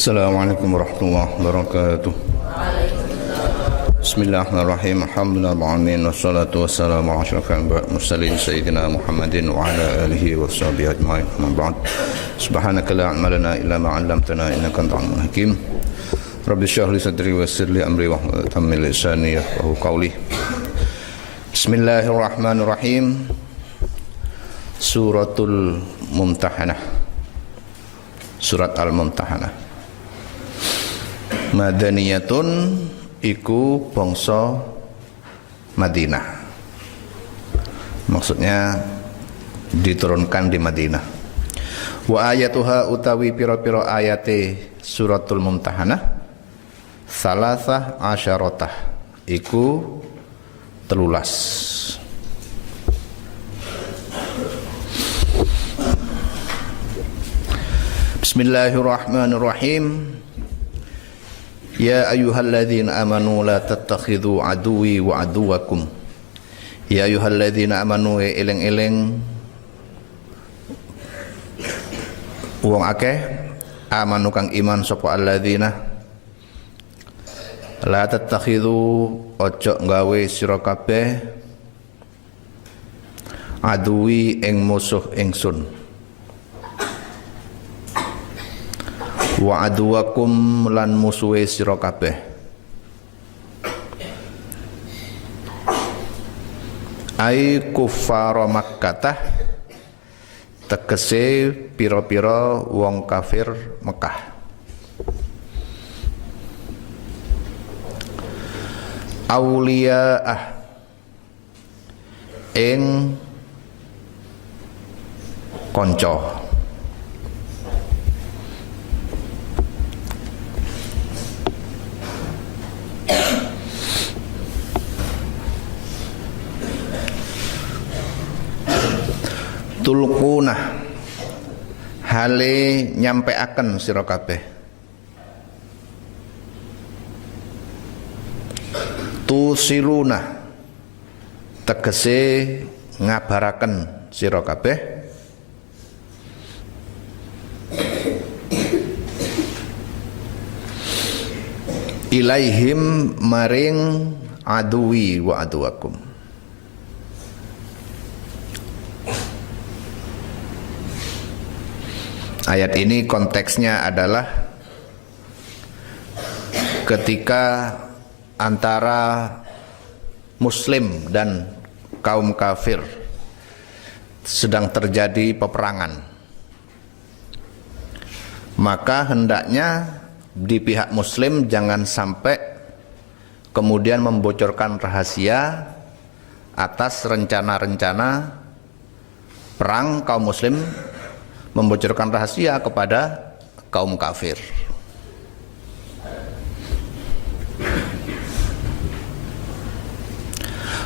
Assalamualaikum warahmatullahi wabarakatuh. Bismillahirrahmanirrahim. Alhamdulillahirabbil wassalatu wassalamu ala asyrafil mursalin sayyidina Muhammadin wa ala alihi washabihi ajmain. Amma ba'd. Subhanaka la ilma lana illa ma 'allamtana innaka antal alimul hakim. Rabbi shrah li sadri wa yassir li amri wahlul 'uqdatam min lisani yafqahu qawli. Bismillahirrahmanirrahim. Suratul Mumtahanah. Surat Al-Mumtahanah. Madaniyatun iku bangsa Madinah. Maksudnya diturunkan di Madinah. Wa ayatuha utawi pira-pira ayate suratul Mumtahanah salasah asyarotah iku 13. Bismillahirrahmanirrahim. Ya ayyuhalladzina amanu la tattakhidhu aduwi wa aduwakum. Ya ayyuhalladzina amanu eling-eling wong akeh amanu kang iman sapa alladzina la tattakhidhu ojo gawe sira kabeh aduwi ing musuh ingsun wa aduwakum lan musuhe sira kabeh ai kuffara Makkah tegese pira-pira wong kafir Mekah. Auliyaah ing kanca tulquna hale nyampeaken sira kabeh tusiluna tegese ngabaraken sira kabeh ilaihim maring aduwi wa aduwakum. Ayat ini konteksnya adalah ketika antara Muslim dan kaum kafir sedang terjadi peperangan, maka hendaknya di pihak Muslim jangan sampai kemudian membocorkan rahasia atas rencana-rencana perang kaum Muslim, membocorkan rahasia kepada kaum kafir.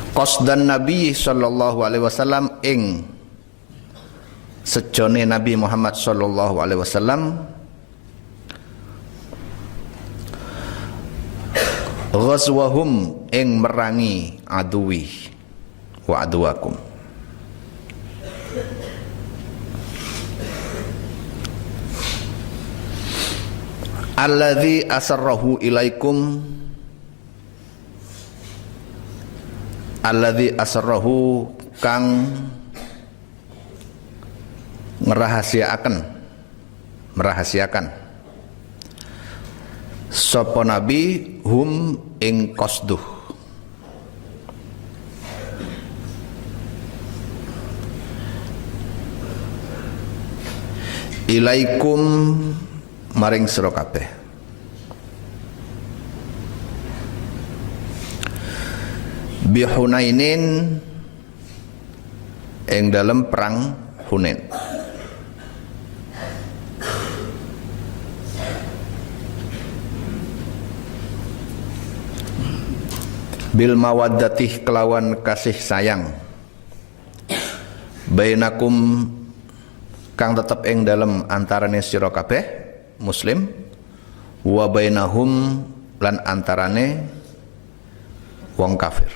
Qasdan Nabi sallallahu alaihi wasallam ing sejone Nabi Muhammad sallallahu alaihi wasallam ghazwahum ing merangi aduwi wa aduwakum. Alladzi asarrahu ilaikum, alladzi asarrahu kang merahasiakan sapa nabi hum ing qasduh ilaikum maring sira kabeh bi Hunainin ing dalem perang Hunain. Bil mawaddatih kelawan kasih sayang bainakum kang tetep ing dalem antarane sira kabeh Muslim wa bainahum lan antarane wong kafir.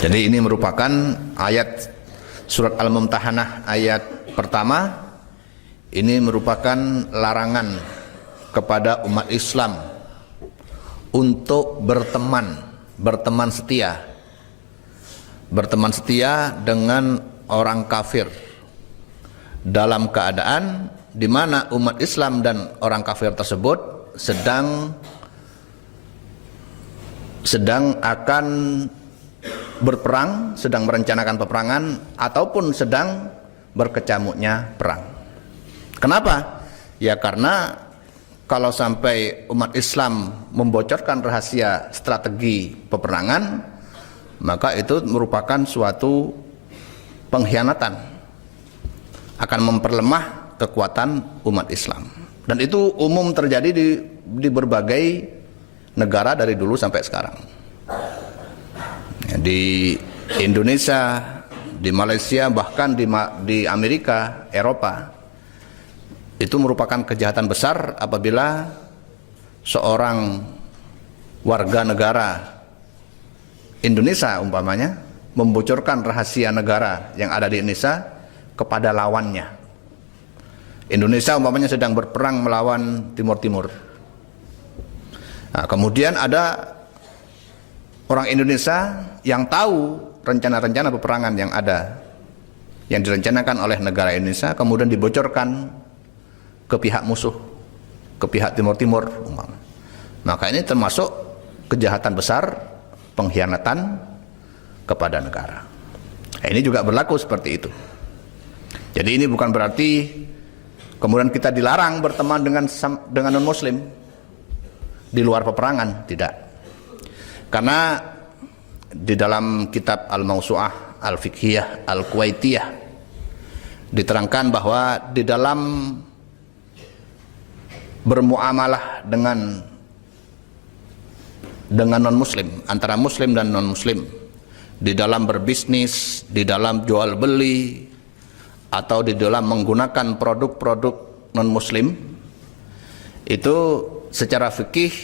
Jadi ini merupakan ayat surat Al-Mumtahanah ayat pertama. Ini merupakan larangan kepada umat Islam untuk berteman setia dengan orang kafir dalam keadaan di mana umat Islam dan orang kafir tersebut sedang akan berperang, sedang merencanakan peperangan ataupun sedang berkecamuknya perang. Kenapa? Ya karena kalau sampai umat Islam membocorkan rahasia strategi peperangan, maka itu merupakan suatu pengkhianatan, akan memperlemah kekuatan umat Islam. Dan itu umum terjadi di berbagai negara dari dulu sampai sekarang. Di Indonesia, di Malaysia, bahkan di Amerika, Eropa, itu merupakan kejahatan besar apabila seorang warga negara Indonesia umpamanya membocorkan rahasia negara yang ada di Indonesia kepada lawannya. Indonesia umpamanya sedang berperang melawan Timur Timur. Nah, kemudian ada orang Indonesia yang tahu rencana-rencana peperangan yang ada, yang direncanakan oleh negara Indonesia, kemudian dibocorkan ke pihak musuh, ke pihak Timur Timur umpamanya. Maka ini termasuk kejahatan besar, pengkhianatan kepada negara. Nah, ini juga berlaku seperti itu. Jadi ini bukan berarti kemudian kita dilarang berteman dengan non-muslim di luar peperangan, tidak. Karena di dalam kitab Al-Mawsu'ah Al-Fiqhiyah Al-Kuwaitiyah diterangkan bahwa di dalam bermuamalah dengan non-muslim, antara muslim dan non-muslim, di dalam berbisnis, di dalam jual beli, atau di dalam menggunakan produk-produk non-muslim, itu secara fikih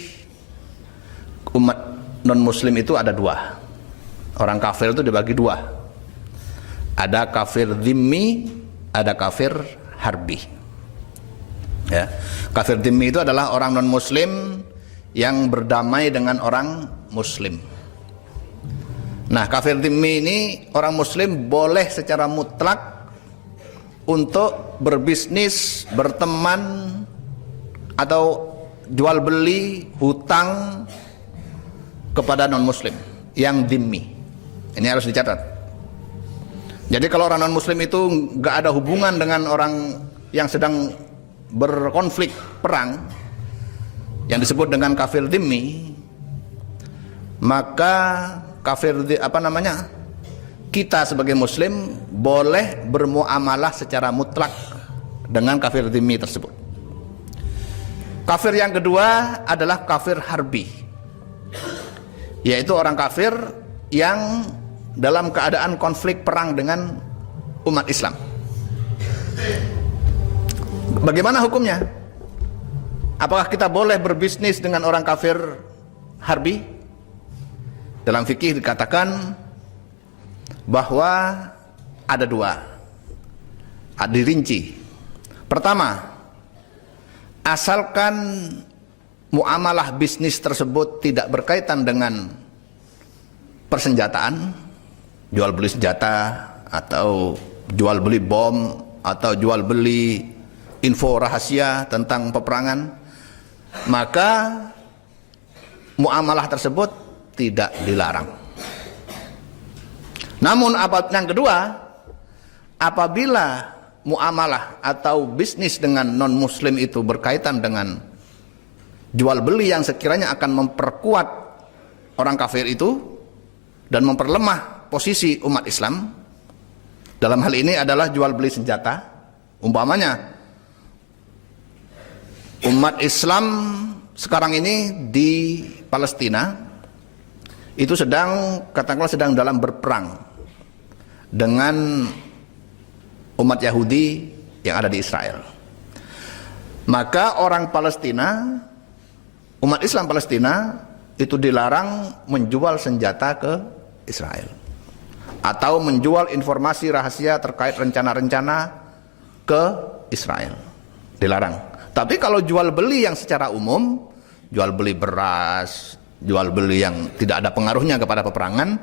umat non-muslim itu ada dua. Orang kafir itu dibagi dua. Ada kafir dhimmi, ada kafir harbi. Ya. Kafir dhimmi itu adalah orang non-muslim yang berdamai dengan orang muslim. Nah, kafir dhimmi ini orang muslim boleh secara mutlak untuk berbisnis, berteman, atau jual beli, hutang kepada non-muslim yang dhimmi. Ini harus dicatat. Jadi kalau orang non-muslim itu nggak ada hubungan dengan orang yang sedang berkonflik perang, yang disebut dengan kafir dhimmi, maka kita sebagai muslim boleh bermuamalah secara mutlak dengan kafir dhimmi tersebut. Kafir yang kedua adalah kafir harbi, yaitu orang kafir yang dalam keadaan konflik perang dengan umat Islam. Bagaimana hukumnya? Apakah kita boleh berbisnis dengan orang kafir harbi? Dalam fikih dikatakan bahwa ada dua, dirinci. Pertama, asalkan muamalah bisnis tersebut tidak berkaitan dengan persenjataan, jual beli senjata, atau jual beli bom, atau jual beli info rahasia tentang peperangan, maka muamalah tersebut tidak dilarang. Namun yang kedua, apabila muamalah atau bisnis dengan non-muslim itu berkaitan dengan jual beli yang sekiranya akan memperkuat orang kafir itu dan memperlemah posisi umat Islam, dalam hal ini adalah jual beli senjata. Umpamanya umat Islam sekarang ini di Palestina itu katakanlah sedang dalam berperang dengan umat Yahudi yang ada di Israel. Maka orang Palestina, umat Islam Palestina itu dilarang menjual senjata ke Israel. atau menjual informasi rahasia terkait rencana-rencana ke Israel. Dilarang. Tapi kalau jual beli yang secara umum, jual beli beras, jual beli yang tidak ada pengaruhnya kepada peperangan,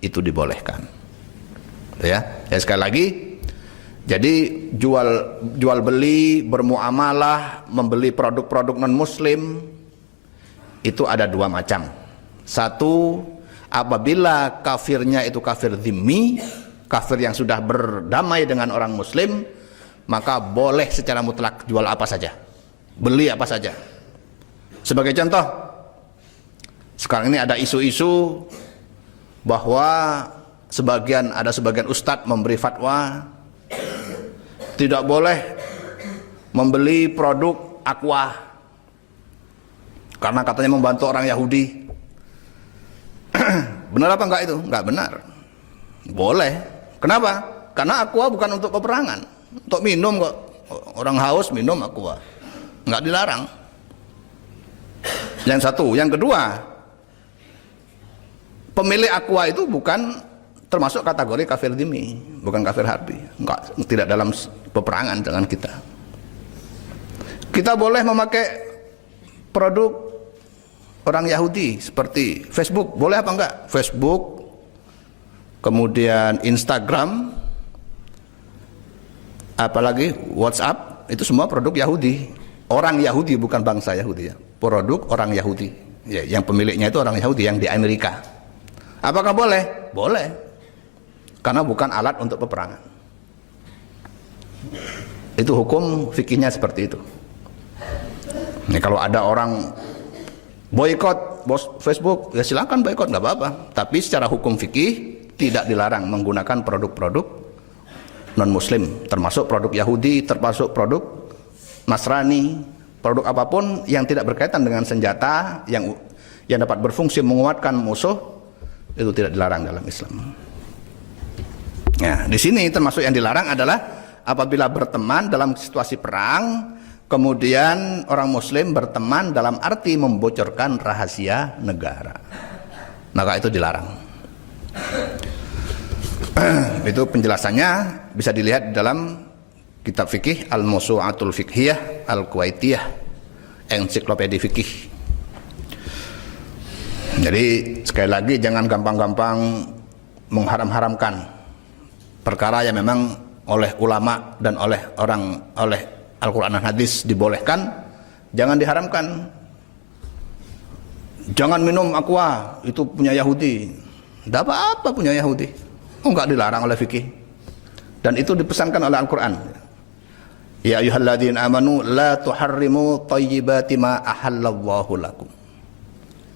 itu dibolehkan. Ya sekali lagi, jadi jual beli, bermuamalah, membeli produk-produk non muslim itu ada dua macam. Satu, apabila kafirnya itu kafir dhimmi, kafir yang sudah berdamai dengan orang muslim, maka boleh secara mutlak jual apa saja, beli apa saja. Sebagai contoh, sekarang ini ada isu-isu bahwa ada sebagian ustadz memberi fatwa tidak boleh membeli produk aqua karena katanya membantu orang Yahudi. Benar apa enggak itu? Enggak benar. Boleh. Kenapa? Karena aqua bukan untuk peperangan, untuk minum kok. Orang haus minum aqua, enggak dilarang. Yang satu. Yang kedua, pemilik aqua itu bukan termasuk kategori kafir dhimmi, bukan kafir harbi. Enggak, tidak dalam peperangan dengan kita. Kita boleh memakai produk orang Yahudi seperti Facebook, boleh apa enggak? Facebook, kemudian Instagram, apalagi WhatsApp, itu semua produk Yahudi. Orang Yahudi, bukan bangsa Yahudi ya. Produk orang Yahudi. Ya, yang pemiliknya itu orang Yahudi yang di Amerika. Apakah boleh? Boleh. Karena bukan alat untuk peperangan. Itu hukum fikihnya seperti itu. Ini kalau ada orang boikot Facebook, ya silakan boikot, nggak apa-apa. Tapi secara hukum fikih tidak dilarang menggunakan produk-produk non muslim, termasuk produk Yahudi, termasuk produk Nasrani, produk apapun yang tidak berkaitan dengan senjata yang dapat berfungsi menguatkan musuh, itu tidak dilarang dalam Islam. Nah, di sini termasuk yang dilarang adalah apabila berteman dalam situasi perang, kemudian orang muslim berteman dalam arti membocorkan rahasia negara, maka itu dilarang. Itu penjelasannya bisa dilihat di dalam kitab fikih Al-Mawsu'atul Fiqhiyah Al-Kuwaitiyah, ensiklopedia fikih. Jadi sekali lagi, jangan gampang-gampang mengharam-haramkan perkara yang memang oleh ulama dan oleh Al-Quran dan hadis dibolehkan, jangan diharamkan. Jangan minum aqua, itu punya Yahudi. Tidak apa-apa punya Yahudi. Enggak dilarang oleh fikih. Dan itu dipesankan oleh Al-Quran. Ya ayyuhalladzina amanu la tuharrimu thayyibati ma ahallallahu lakum.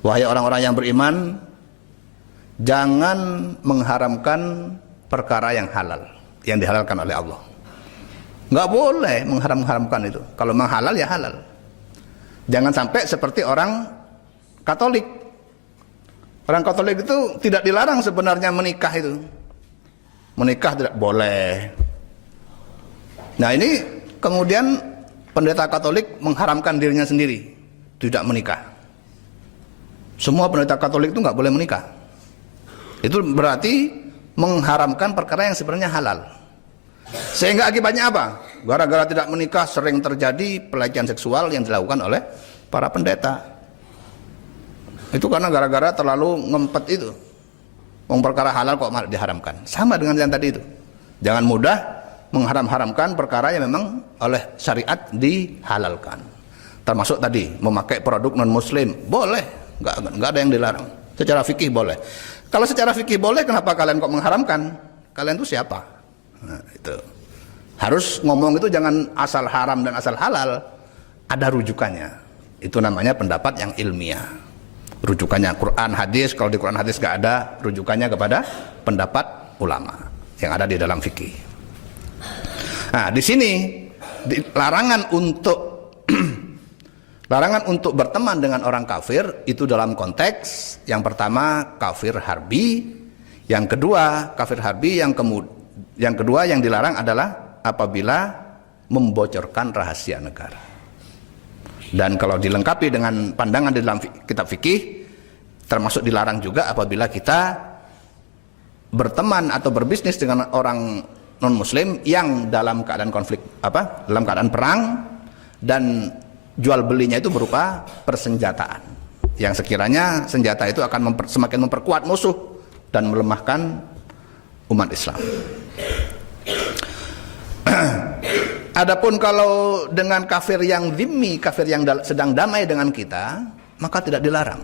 Wahai orang-orang yang beriman, jangan mengharamkan perkara yang halal, yang dihalalkan oleh Allah. Nggak boleh mengharam-haramkan itu. Kalau memang halal ya halal. Jangan sampai seperti orang Katolik. Orang Katolik itu tidak dilarang sebenarnya menikah itu. Menikah tidak boleh. Nah ini kemudian pendeta Katolik mengharamkan dirinya sendiri, tidak menikah. Semua pendeta Katolik itu nggak boleh menikah. Itu berarti mengharamkan perkara yang sebenarnya halal. Sehingga akibatnya apa? Gara-gara tidak menikah sering terjadi pelecehan seksual yang dilakukan oleh para pendeta. Itu karena gara-gara terlalu ngempet itu. Perkara halal kok malah diharamkan. Sama dengan yang tadi itu. Jangan mudah mengharam-haramkan perkara yang memang oleh syariat dihalalkan. Termasuk tadi memakai produk non muslim, boleh, nggak ada yang dilarang. Secara fikih boleh. Kalau secara fikih boleh, kenapa kalian kok mengharamkan? Kalian itu siapa? Nah, itu harus ngomong itu jangan asal haram dan asal halal, ada rujukannya. Itu namanya pendapat yang ilmiah. Rujukannya Quran hadis. Kalau di Quran hadis nggak ada, rujukannya kepada pendapat ulama yang ada di dalam fikih. Nah, di sini larangan untuk berteman dengan orang kafir itu dalam konteks yang pertama kafir harbi, yang kedua kafir harbi, yang kedua yang dilarang adalah apabila membocorkan rahasia negara. Dan kalau dilengkapi dengan pandangan di dalam kitab fikih, termasuk dilarang juga apabila kita berteman atau berbisnis dengan orang non muslim yang dalam keadaan konflik dalam keadaan perang, dan jual belinya itu berupa persenjataan yang sekiranya senjata itu akan semakin memperkuat musuh dan melemahkan umat Islam. Adapun kalau dengan kafir yang dhimmi, kafir yang sedang damai dengan kita, maka tidak dilarang.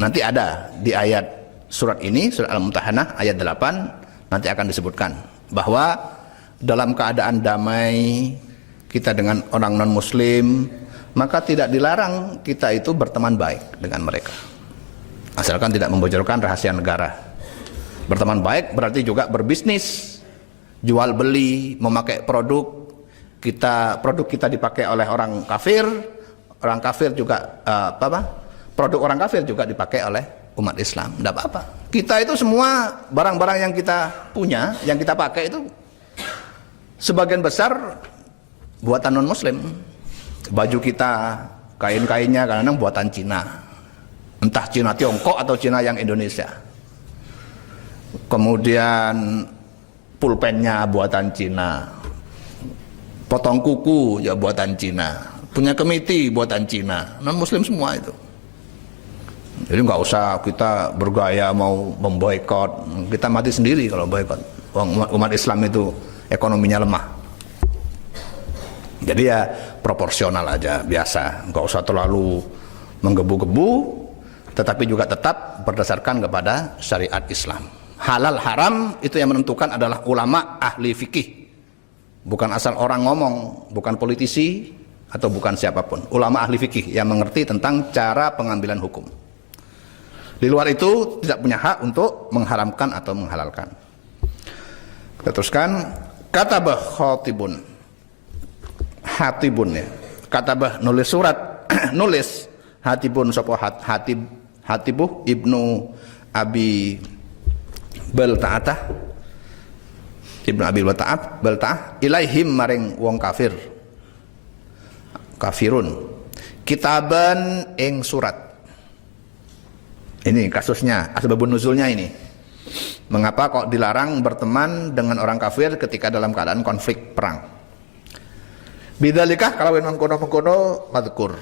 Nanti ada di ayat surat ini, surat Al-Mumtahanah ayat 8, nanti akan disebutkan bahwa dalam keadaan damai kita dengan orang non muslim, maka tidak dilarang kita itu berteman baik dengan mereka, asalkan tidak membocorkan rahasia negara. Berteman baik berarti juga berbisnis, jual beli, memakai produk kita dipakai oleh orang kafir juga produk orang kafir juga dipakai oleh umat Islam, tidak apa-apa. Kita itu semua barang-barang yang kita punya, yang kita pakai itu sebagian besar buatan non muslim. Baju kita, kain-kainnya kadang-kadang buatan Cina, entah Cina Tiongkok atau Cina yang Indonesia. Kemudian pulpennya buatan Cina, potong kuku ya buatan Cina, punya kemiti buatan Cina, non muslim semua itu. Jadi nggak usah kita bergaya mau memboikot, kita mati sendiri kalau boikot. Umat Islam itu ekonominya lemah. Jadi ya proporsional aja, biasa, nggak usah terlalu menggebu-gebu, tetapi juga tetap berdasarkan kepada syariat Islam. Halal haram itu yang menentukan adalah ulama ahli fikih, bukan asal orang ngomong, bukan politisi atau bukan siapapun. Ulama ahli fikih yang mengerti tentang cara pengambilan hukum. Di luar itu tidak punya hak untuk mengharamkan atau menghalalkan. Kita teruskan, katabah khatibun, hatibun ya. Katabah nulis surat, nulis hatibun sapa hatibuh ibnu Abi Balta'ah, ibnu Abi Balta'ah ilaihim maring wong kafirun kitaban ing surat. Ini kasusnya, asbabun nuzulnya ini. Mengapa kok dilarang berteman dengan orang kafir ketika dalam keadaan konflik perang? Bidzalikah kalau mengkono madkur.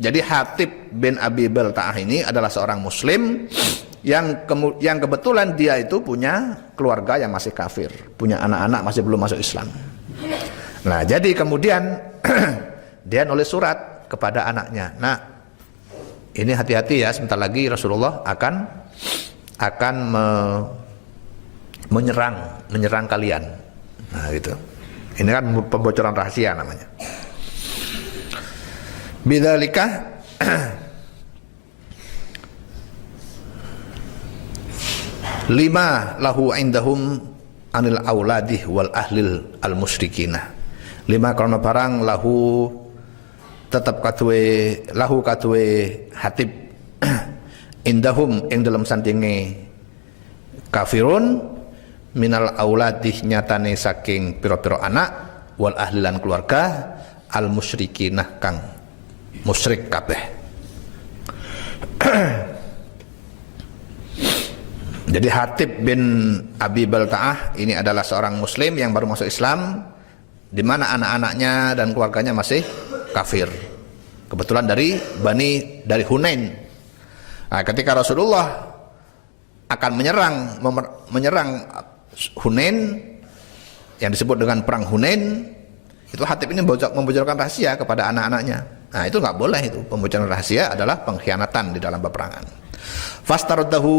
Jadi Hatib bin Abi Balta'ah ini adalah seorang muslim yang kebetulan dia itu punya keluarga yang masih kafir, punya anak-anak masih belum masuk Islam. Nah, jadi kemudian dia nulis surat kepada anaknya. Nah, ini hati-hati ya, sebentar lagi Rasulullah akan menyerang kalian. Nah, gitu. Ini kan pembocoran rahasia namanya. Bidzalika lima lahu indahum anil auladih wal ahlil al musyrikina. Lima karena barang lahu tetap katwe Hatib indahum ing dalam sandinge kafirun minal auladih nyatane saking pira-pira anak wal ahlilan keluarga al musyrikinah kang musyrik kabeh. Jadi Hatib bin Abi Balta'ah ini adalah seorang muslim yang baru masuk Islam, di mana anak-anaknya dan keluarganya masih kafir. Kebetulan dari Hunain. Nah, ketika Rasulullah akan menyerang Hunain yang disebut dengan perang Hunain, itu Hatib ini membocorkan rahasia kepada anak-anaknya. Nah, itu nggak boleh, itu pembocoran rahasia adalah pengkhianatan di dalam peperangan. Fastaradahu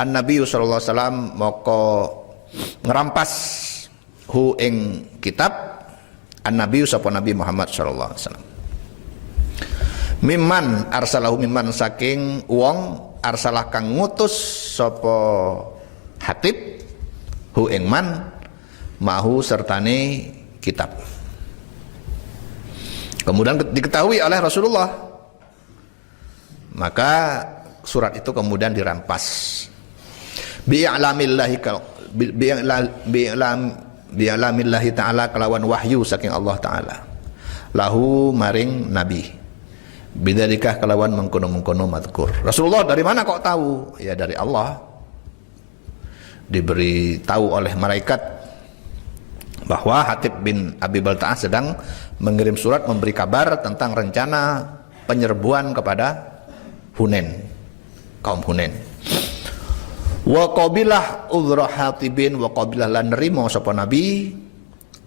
an-nabi sallallahu alaihi wasallam moko ngerampas hu ing kitab an-nabi sapa Nabi Muhammad sallallahu alaihi wasallam. Mimman arsalahu, mimman saking wong arsalah kang ngutus sapa Hatib hu ing man mahu sertane kitab. Kemudian diketahui oleh Rasulullah, maka surat itu kemudian dirampas. Bi'alamillahi ta'ala kelawan wahyu saking Allah ta'ala. Lahu maring nabi. Bidzalikah kelawan mengkono-mengkono madkur. Rasulullah dari mana kok tahu? Ya dari Allah. diberitahu oleh malaikat bahwa Hatib bin Abi Balta'ah sedang mengirim surat memberi kabar tentang rencana penyerbuan kepada Hunain, kaum Hunain. Wa qabilah udhrah Hatibin, wa qabilah lan nerima sapa nabi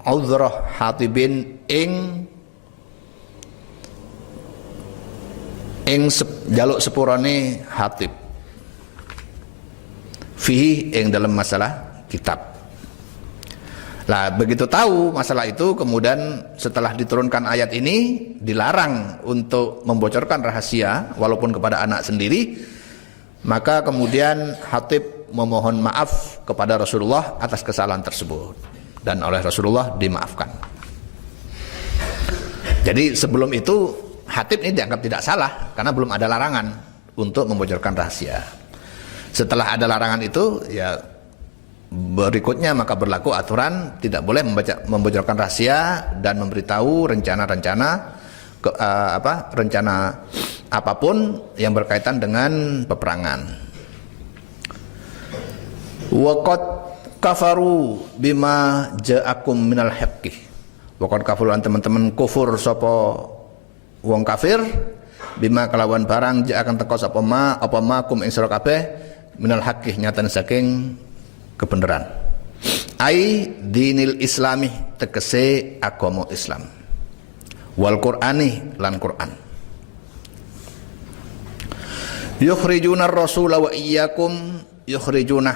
udhrah Hatibin ing jaluk sepurane Hatib fihi ing dalam masalah kitab. Lah begitu tahu masalah itu, kemudian setelah diturunkan ayat ini dilarang untuk membocorkan rahasia walaupun kepada anak sendiri, maka kemudian Hatib memohon maaf kepada Rasulullah atas kesalahan tersebut dan oleh Rasulullah dimaafkan. Jadi sebelum itu Hatib ini dianggap tidak salah karena belum ada larangan untuk membocorkan rahasia. Setelah ada larangan itu, ya berikutnya maka berlaku aturan tidak boleh membocorkan rahasia dan memberitahu rencana-rencana rencana apapun yang berkaitan dengan peperangan. Waqad kafaru bima ja'akum minal haqqi. Waqad kafaru, teman-teman kufur sapa wong kafir bima kelawan barang ja'akan teko sapa ma kum ing sira kabeh minal haqqi nyatan saking kebenaran. Ai dinil islami tegese agama Islam. Wal Qur'ani lan Qur'an. Yukhrijuna ar-rasula wa iyyakum, yukhrijuna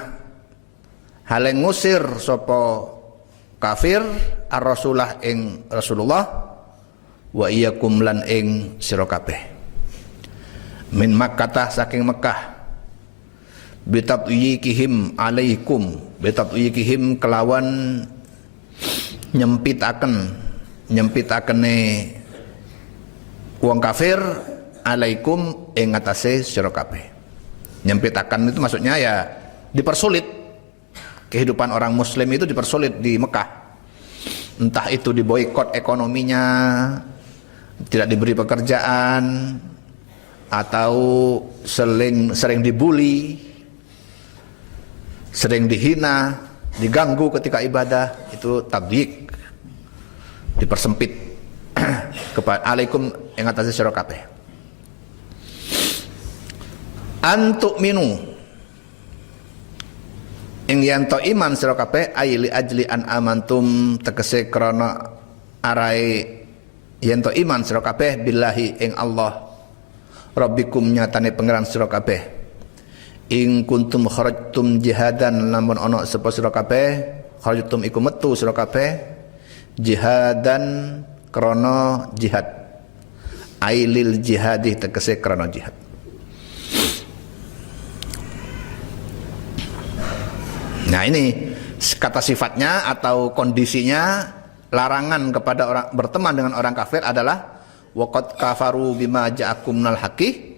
hale ngusir sapa kafir ar-rasulah ing Rasulullah wa iyyakum lan ing sira kabeh min Makkah saking Mekah bitatyikihim alaikum, bitatyikihim kelawan nyempitakene wong kafir alaikum ing atase sira kabeh. Nyempitaken itu maksudnya ya dipersulit. Kehidupan orang muslim itu dipersulit di Mekah. Entah itu diboikot ekonominya, tidak diberi pekerjaan, atau sering dibully, sering dihina, diganggu ketika ibadah, itu tabdik, dipersempit kepada alaikum ing atase sira kabeh. Antuk minu ing yen to iman sira kabeh aili ajli an amantum tegese krana arae yen to iman sira kabeh billahi ing Allah rabbikum nyatane pangeran sira kabeh ing kuntum kharajtum jihadan lamun ana sapa sira kabeh kharajtum iku metu sira kabeh jihadan krana jihad ailil jihadi tegese krana jihad. Nah ini kata sifatnya atau kondisinya larangan kepada orang berteman dengan orang kafir adalah waqad kafaru bima ja'akum minal haqqi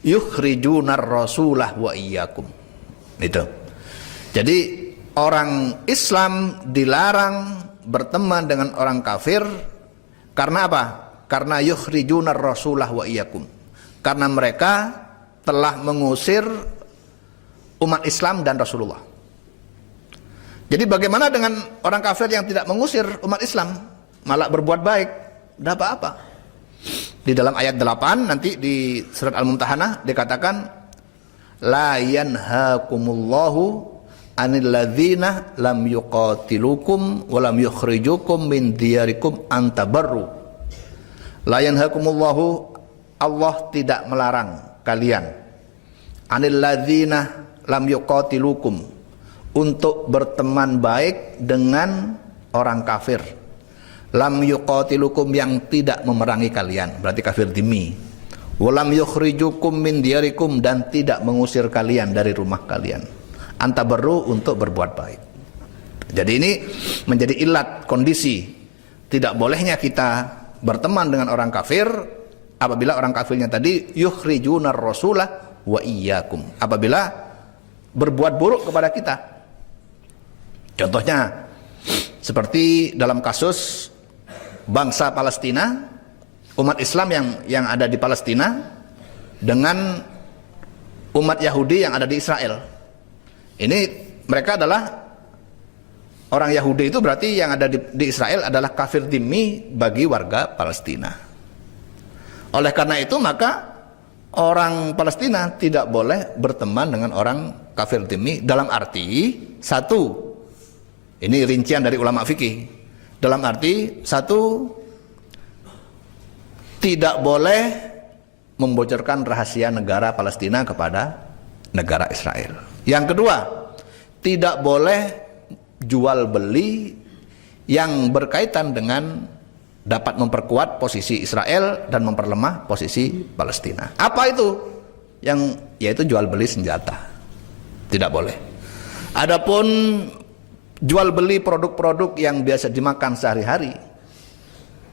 yukhrijunar rasulah wa iyyakum. Itu. Jadi orang Islam dilarang berteman dengan orang kafir karena apa? Karena yukhrijunar rasulah wa iyyakum. Karena mereka telah mengusir umat Islam dan Rasulullah. Jadi bagaimana dengan orang kafir yang tidak mengusir umat Islam, malah berbuat baik? Tidak apa-apa. Di dalam ayat 8 nanti di surat Al-Mumtahanah dikatakan la yanhaakumullahu anil ladzina lam yuqatilukum wa lam yukhrijukum min diyarikum an tabarru. La yanhaakumullahu, Allah tidak melarang kalian anil ladzina lam yuqatilukum, untuk berteman baik dengan orang kafir. Lam yuqatilukum, yang tidak memerangi kalian, berarti kafir dhimmi. Walam yukhrijukum min diyarikum, dan tidak mengusir kalian dari rumah kalian. Antabarru, untuk berbuat baik. Jadi ini menjadi ilat kondisi tidak bolehnya kita berteman dengan orang kafir apabila orang kafirnya tadi yukhrijunar rasulah wa iyyakum, apabila berbuat buruk kepada kita. Contohnya seperti dalam kasus bangsa Palestina, umat Islam yang ada di Palestina dengan umat Yahudi yang ada di Israel. Ini mereka adalah orang Yahudi, itu berarti yang ada di Israel adalah kafir dhimmi bagi warga Palestina. Oleh karena itu maka orang Palestina tidak boleh berteman dengan orang kafir dhimmi, dalam arti satu, ini rincian dari ulama fikih, dalam arti satu, tidak boleh membocorkan rahasia negara Palestina kepada negara Israel. Yang kedua, tidak boleh jual beli yang berkaitan dengan dapat memperkuat posisi Israel dan memperlemah posisi Palestina. Apa itu? Yaitu jual beli senjata. Tidak boleh. Adapun jual beli produk-produk yang biasa dimakan sehari-hari,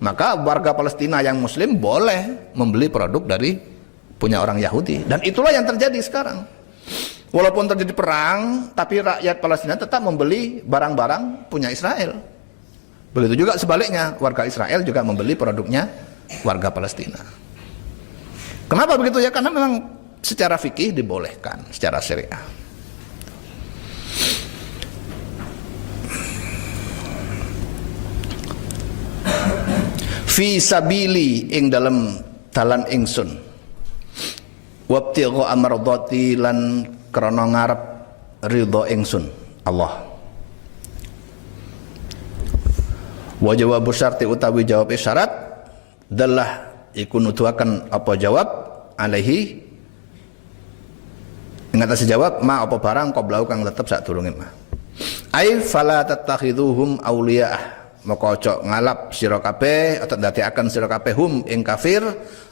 maka warga Palestina yang muslim boleh membeli produk dari punya orang Yahudi. Dan itulah yang terjadi sekarang. Walaupun terjadi perang, tapi rakyat Palestina tetap membeli barang-barang punya Israel. Begitu juga sebaliknya, warga Israel juga membeli produknya warga Palestina. Kenapa begitu ya? Karena memang secara fikih dibolehkan, secara syariah. Fi sabili ing dalam dalan ingsun, wabtigha amradati lan krana ngarep ridho ingsun Allah. Wa jawabu syarti utawi jawab syarat dalah iku nuduhaken apa jawab alaihi ngatasi jawab ma apa barang qablau kang tetep sadurunge ma. Ai fala tattakhiduhum awliya, maka aja ngalap sira kabeh atau ndadekaken sira kabeh hum ing kafir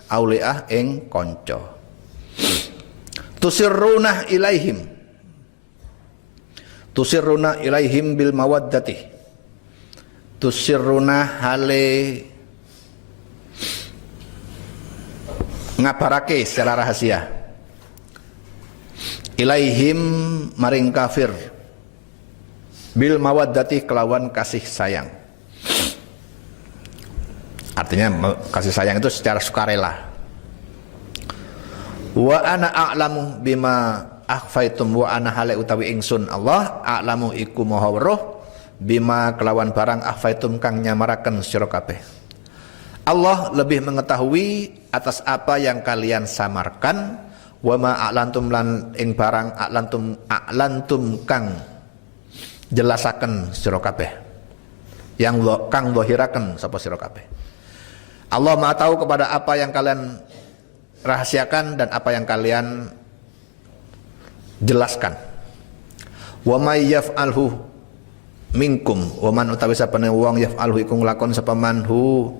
awliya ing kanca. Tusirruna ilaihim bil mawaddati, tusirruna hale ngabarake secara rahasia ilaihim maring kafir bil mawaddati kelawan kasih sayang. Artinya kasih sayang itu secara sukarela. Wa ana a'lamu bima akhfaitum, wa ana hale utawi ingsun Allah a'lamu iku maha weruh bima kelawan barang akhfaitum kang nyamaraken sira kabeh. Allah lebih mengetahui atas apa yang kalian samarkan, wa ma a'lantum lan ing barang a'lantum kang jelasaken sira kabeh, yang kang zahiraken sapa sira kabeh. Allah Maha tahu kepada apa yang kalian rahasiakan dan apa yang kalian jelaskan. Wa may yaf'alhu minkum, wa man utawi sapane wong yaf'alhu iku nglakon sapa manhu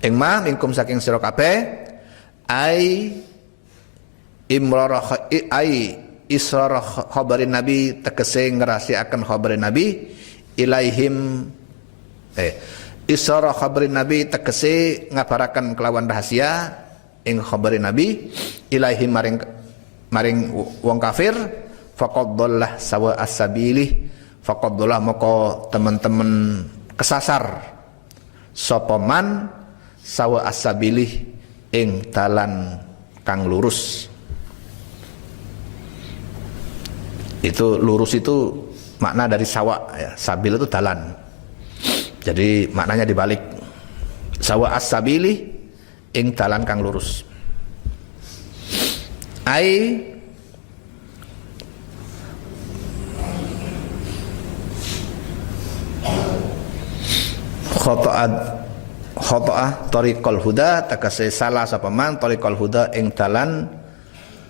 ing ma minkum saking sira kabeh ai israr khabarin nabi, tegese ngrahasiaken khabarin nabi ilaihim israr khabarin nabi tegese ngabaraken kelawan rahasia ing khabarin nabi ilaihim maring wong kafir faqad dhallah sawa as-sabili, faqad dhallah moko teman-teman kesasar sapa man sawa as-sabili ing dalan kang lurus. Itu lurus itu makna dari sawa ya, sabil itu dalan. Jadi maknanya dibalik. Sawa as-sabili ing dalan kang lurus. Ai khota'ah tariqal huda, tegese salah sapa man tariqal huda ing dalan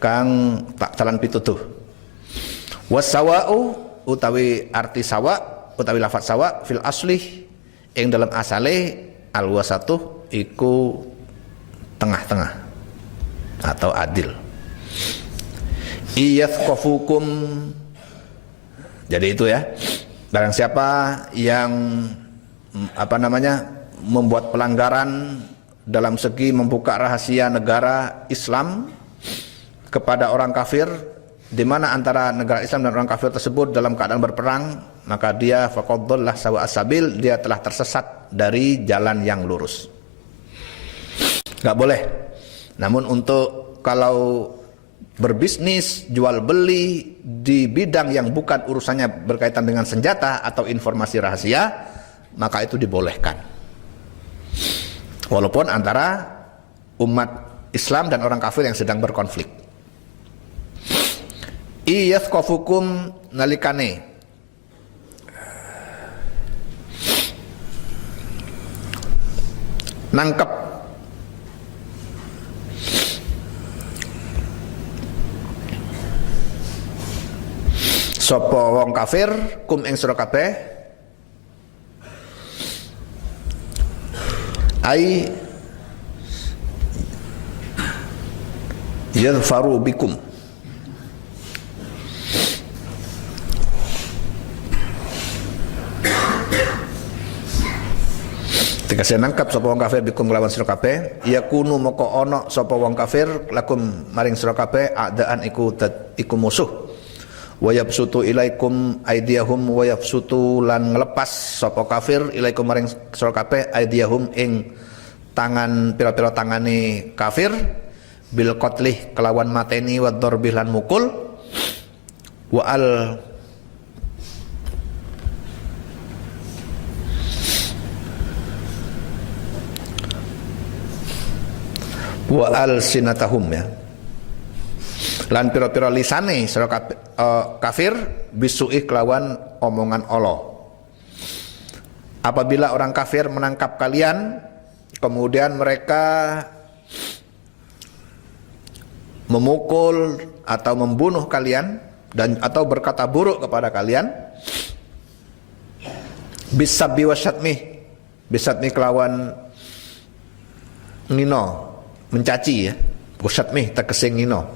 kang dalan pitutuh. Wasawa'u utawi arti sawa utawi lafaz sawa fil aslih ing dalam asale al-wasatuh iku tengah-tengah atau adil. Iyathqafukum, jadi itu ya, barang siapa yang membuat pelanggaran dalam segi membuka rahasia negara Islam kepada orang kafir, di mana antara negara Islam dan orang kafir tersebut dalam keadaan berperang, maka dia faqad dhallah sawa as-sabil, dia telah tersesat dari jalan yang lurus. Gak boleh. Namun untuk kalau berbisnis, jual beli di bidang yang bukan urusannya berkaitan dengan senjata atau informasi rahasia, maka itu dibolehkan. Walaupun antara umat Islam dan orang kafir yang sedang berkonflik. Iyathqafukum nalikane nangkep sapa wong kafir kum ing sira kabeh ai yadfaru bikum tegese nangkap sapa wong kafir bikum kelawan sira kabeh yakunu moko ana sapa wong kafir lakum maring sira kabeh adaan iku musuh wa yabsutu ilaikum aydiyahum wa yabsutu lan nglepas sapa kafir ilaikum maring sira kabeh aydiyahum ing tangan pira-pira tangane kafir bil qatlih kelawan mateni wa dzarbih lan mukul wa al sinatahum ya lan pira-pira lisane sira kafir bisu'i kelawan omongan Allah. Apabila orang kafir menangkap kalian kemudian mereka memukul atau membunuh kalian dan atau berkata buruk kepada kalian bisabbi wasyatmi kelawan ngino mencaci ya, wasyatmi tegese ngino.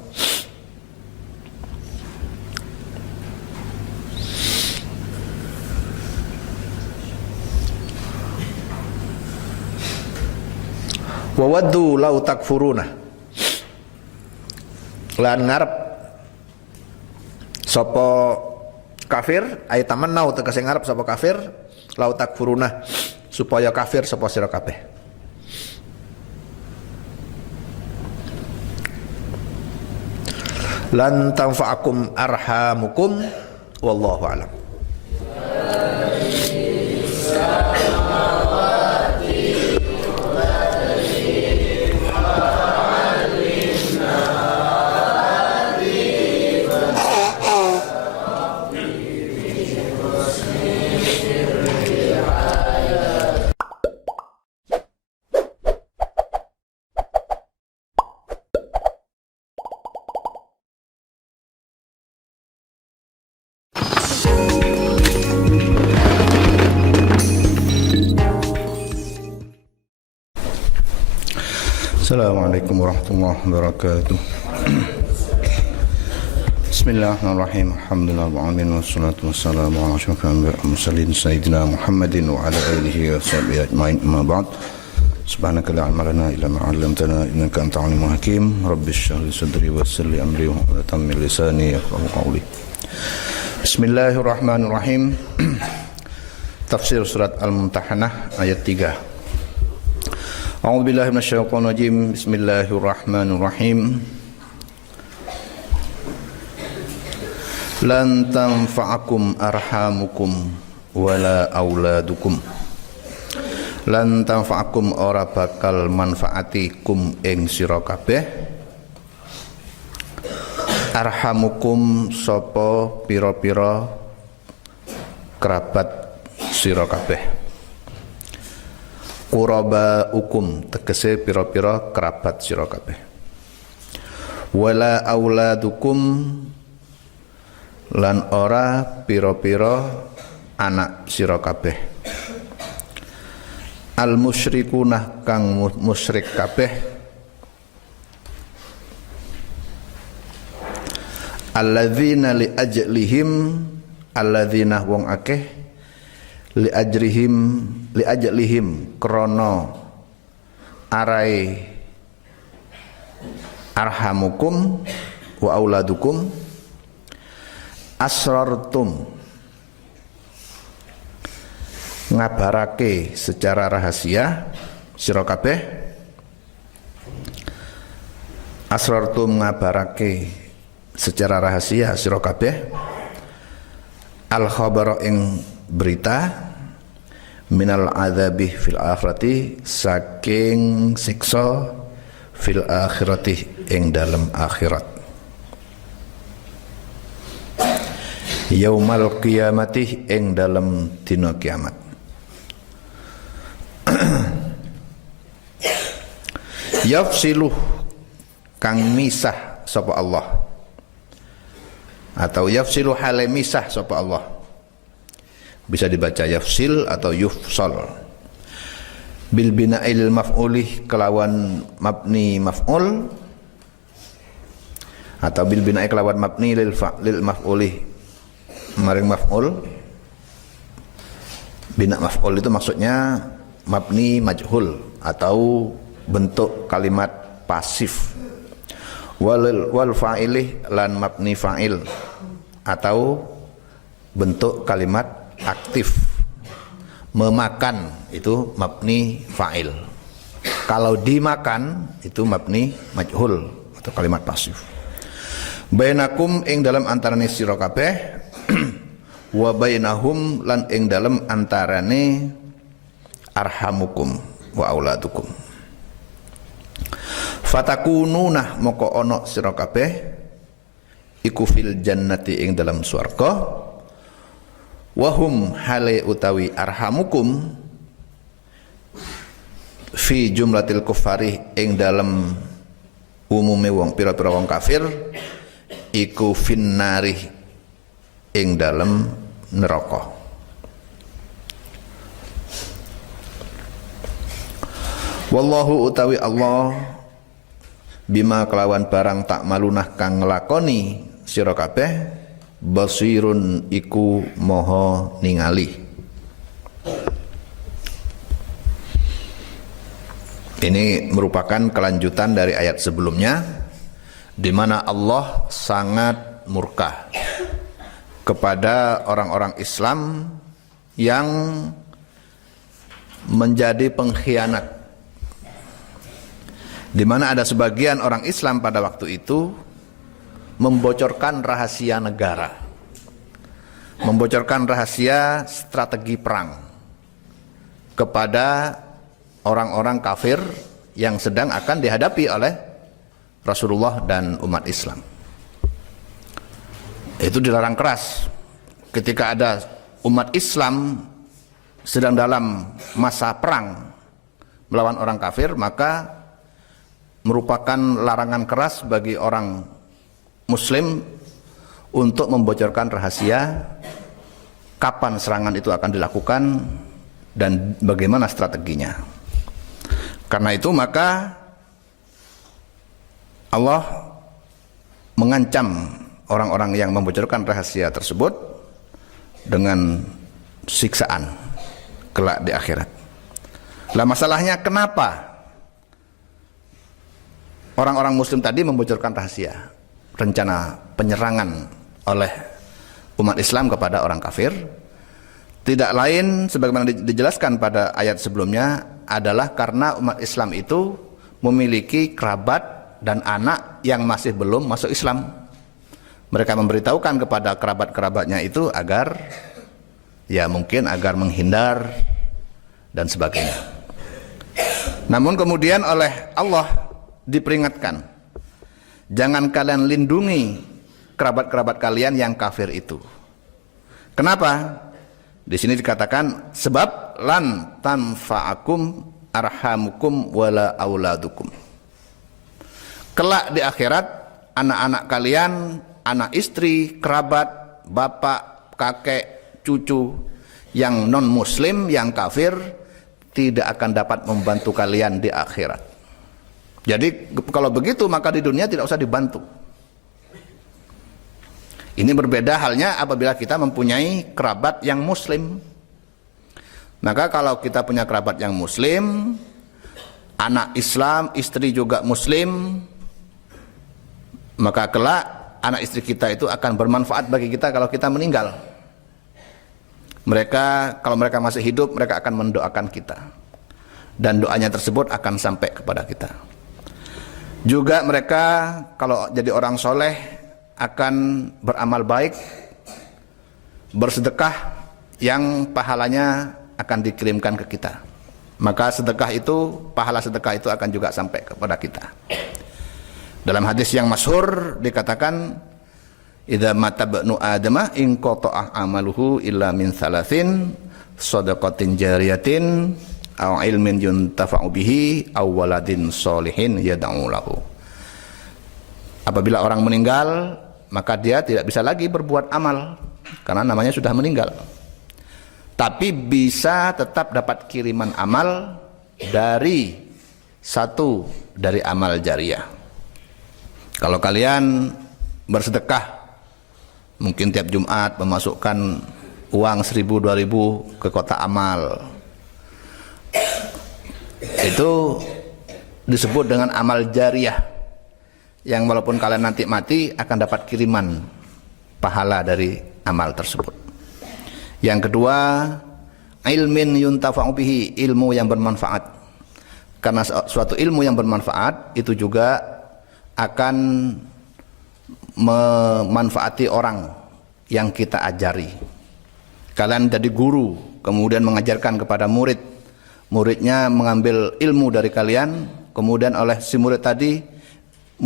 Wa waddu law takfuruna lan ngarep sapa kafir ay tamannau tegese ngarep sapa kafir law takfuruna supaya kafir sapa sira kabeh. Lan tanfa'akum arhamukum wallahu a'lam. Assalamualaikum warahmatullahi wabarakatuh. Bismillahirrahmanirrahim. Alhamdulillahirabbil wassalatu wassalamu ala asyrofil anbiya'i wal mursalin sayyidina Muhammadin wa ala alihi wa sahbihi ajmain. Amma ba'd. Subhanaka la ilma lana illa ma 'allamtana innaka antal alimul hakim. Rabbi shrah li sadri wa yassir li amri wa hlul 'uqdatam min lisani yafqahu qawli. Bismillahirrahmanirrahim. Tafsir surat Al-Mumtahanah ayat 3. A'udzubillahi minasyaitonir rajim. Bismillahirrahmanirrahim. Lan tanfa'akum arhamukum wala auladukum. Lan tanfa'akum ora bakal manfaatikum ing sira kabeh. Arhamukum sapa pira-pira kerabat sira kabeh. Quraba ukum tegese pira-pira kerabat sira kabeh. Wala auladukum lan ora pira-pira anak sira kabeh. Al musyrikuna kang musyrik kabeh. Alladzina li alladzina wong akeh li ajlihim krana arai arhamukum wa auladukum asrartum ngabarake secara rahasia sira kabeh asrartum ngabarake secara rahasia sira kabeh al khabara ing berita minal adzabi fil akhirati saking siksa fil akhirati ing dalam akhirat yaumal qiyamati ing dalam dina kiamat. Yafsiluh kang misah sapa Allah, atau yafsilu hale misah sapa Allah, bisa dibaca yafsil atau yufsal. Bil bina'il maf'ulih kelawan mabni maf'ul, atau bil bina'i kelawan mabni lil maf'ulih maring maf'ul. Bina maf'ul itu maksudnya mabni majhul atau bentuk kalimat pasif. Wal fa'ilih lan mabni fa'il atau bentuk kalimat aktif. Memakan itu mabni fa'il. Kalau dimakan itu mabni majhul atau kalimat pasif. Bainakum ing dalam antarane sira kabeh wa bainahum lan ing dalam antarane arhamukum wa auladukum. Fatakununa moko ono sira kabeh iku fil jannati ing dalam swarga wahum hale utawi arhamukum fi jumlatil kufari ing dalam umume wong pira-pira wong kafir iku finnari ing dalam neraka. Wallahu utawi Allah bima kelawan barang tak malunah kang nglakoni sira kabeh basirun iku maha ningali. Ini merupakan kelanjutan dari ayat sebelumnya di mana Allah sangat murka kepada orang-orang Islam yang menjadi pengkhianat, di mana ada sebagian orang Islam pada waktu itu membocorkan rahasia negara, membocorkan rahasia strategi perang kepada orang-orang kafir yang sedang akan dihadapi oleh Rasulullah dan umat Islam. Itu dilarang keras. Ketika ada umat Islam sedang dalam masa perang melawan orang kafir, maka merupakan larangan keras bagi orang Muslim untuk membocorkan rahasia kapan serangan itu akan dilakukan dan bagaimana strateginya. Karena itu maka Allah mengancam orang-orang yang membocorkan rahasia tersebut dengan siksaan kelak di akhirat. Lah masalahnya kenapa orang-orang Muslim tadi membocorkan rahasia rencana penyerangan oleh umat Islam kepada orang kafir? Tidak lain sebagaimana dijelaskan pada ayat sebelumnya adalah karena umat Islam itu memiliki kerabat dan anak yang masih belum masuk Islam. Mereka memberitahukan kepada kerabat-kerabatnya itu agar ya mungkin agar menghindar dan sebagainya. Namun kemudian oleh Allah diperingatkan, jangan kalian lindungi kerabat-kerabat kalian yang kafir itu. Kenapa? Di sini dikatakan sebab lan tanfa'akum arhamukum wala auladukum. Kelak di akhirat anak-anak kalian, anak istri, kerabat, bapak, kakek, cucu yang non muslim, yang kafir tidak akan dapat membantu kalian di akhirat. Jadi kalau begitu maka di dunia tidak usah dibantu. Ini berbeda halnya apabila kita mempunyai kerabat yang muslim. Maka kalau kita punya kerabat yang muslim, anak Islam, istri juga muslim, maka kelak anak istri kita itu akan bermanfaat bagi kita kalau kita meninggal. Kalau mereka masih hidup, mereka akan mendoakan kita. Dan doanya tersebut akan sampai kepada kita. Juga mereka kalau jadi orang soleh akan beramal baik, bersedekah yang pahalanya akan dikirimkan ke kita. Maka sedekah itu, pahala sedekah itu akan juga sampai kepada kita. Dalam hadis yang masyhur dikatakan, idza mata ibnu adama in qata'a amaluhu illa min thalathin, shadaqatin jariyatin, aw ilmin yuntafa'u bihi, aw waladin sholihin yad'u lahu. Apabila orang meninggal, maka dia tidak bisa lagi berbuat amal karena namanya sudah meninggal. Tapi bisa tetap dapat kiriman amal dari satu dari amal jariah. Kalau kalian bersedekah, mungkin tiap Jumat memasukkan uang 1.000-2.000 ke kotak amal, itu disebut dengan amal jariah, yang walaupun kalian nanti mati akan dapat kiriman pahala dari amal tersebut. Yang kedua, ilmin yuntafa'u bihi, ilmu yang bermanfaat. Karena suatu ilmu yang bermanfaat itu juga akan memanfaati orang yang kita ajari. Kalian jadi guru, kemudian mengajarkan kepada murid, muridnya mengambil ilmu dari kalian, kemudian oleh si murid tadi,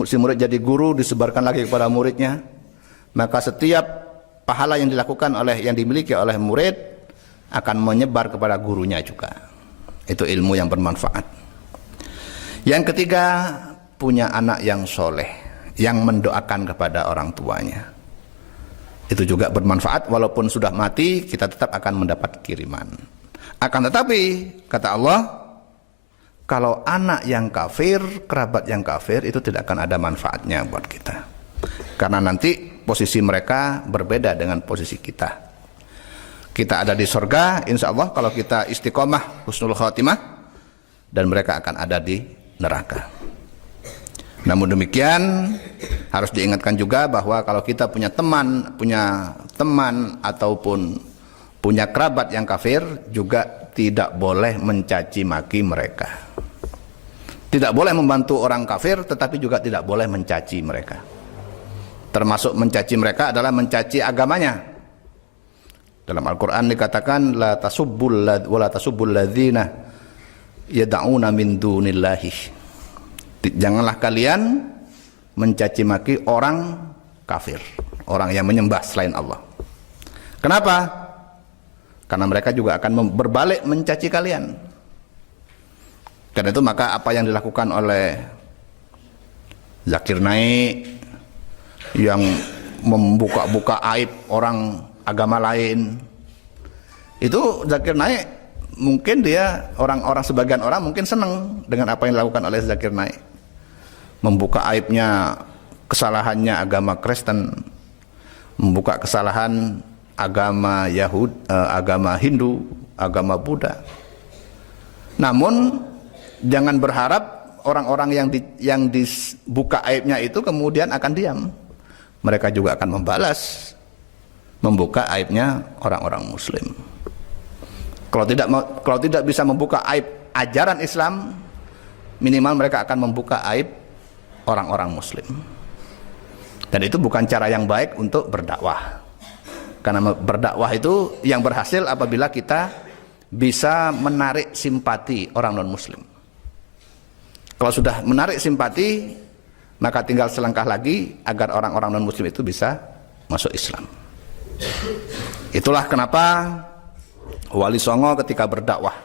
si murid jadi guru, disebarkan lagi kepada muridnya, maka setiap pahala yang dilakukan oleh, yang dimiliki oleh murid akan menyebar kepada gurunya juga. Itu ilmu yang bermanfaat. Yang ketiga, punya anak yang soleh, yang mendoakan kepada orang tuanya. Itu juga bermanfaat, walaupun sudah mati kita tetap akan mendapat kiriman. Akan tetapi kata Allah, kalau anak yang kafir, kerabat yang kafir, itu tidak akan ada manfaatnya buat kita. Karena nanti posisi mereka berbeda dengan posisi kita. Kita ada di surga, insya Allah kalau kita istiqomah, husnul khatimah, dan mereka akan ada di neraka. Namun demikian harus diingatkan juga bahwa kalau kita punya teman ataupun punya kerabat yang kafir, juga tidak boleh mencaci maki mereka. Tidak boleh membantu orang kafir, tetapi juga tidak boleh mencaci mereka. Termasuk mencaci mereka adalah mencaci agamanya. Dalam Al-Quran dikatakan, la tasubbul ladzina yad'una min dunillahi. Janganlah kalian mencaci maki orang kafir, orang yang menyembah selain Allah. Kenapa? Karena mereka juga akan berbalik mencaci kalian. Karena itu maka apa yang dilakukan oleh Zakir Naik, yang membuka-buka aib orang agama lain, itu Zakir Naik mungkin dia sebagian orang mungkin senang dengan apa yang dilakukan oleh Zakir Naik, membuka aibnya, kesalahannya agama Kristen, membuka kesalahan agama agama Hindu, agama Buddha. Namun jangan berharap orang-orang yang dibuka aibnya itu kemudian akan diam. Mereka juga akan membalas, membuka aibnya orang-orang muslim. Kalau tidak bisa membuka aib ajaran Islam, minimal mereka akan membuka aib orang-orang muslim. Dan itu bukan cara yang baik untuk berdakwah. Karena berdakwah itu yang berhasil apabila kita bisa menarik simpati orang non-muslim. Kalau sudah menarik simpati, maka tinggal selangkah lagi agar orang-orang non-muslim itu bisa masuk Islam. Itulah kenapa Wali Songo ketika berdakwah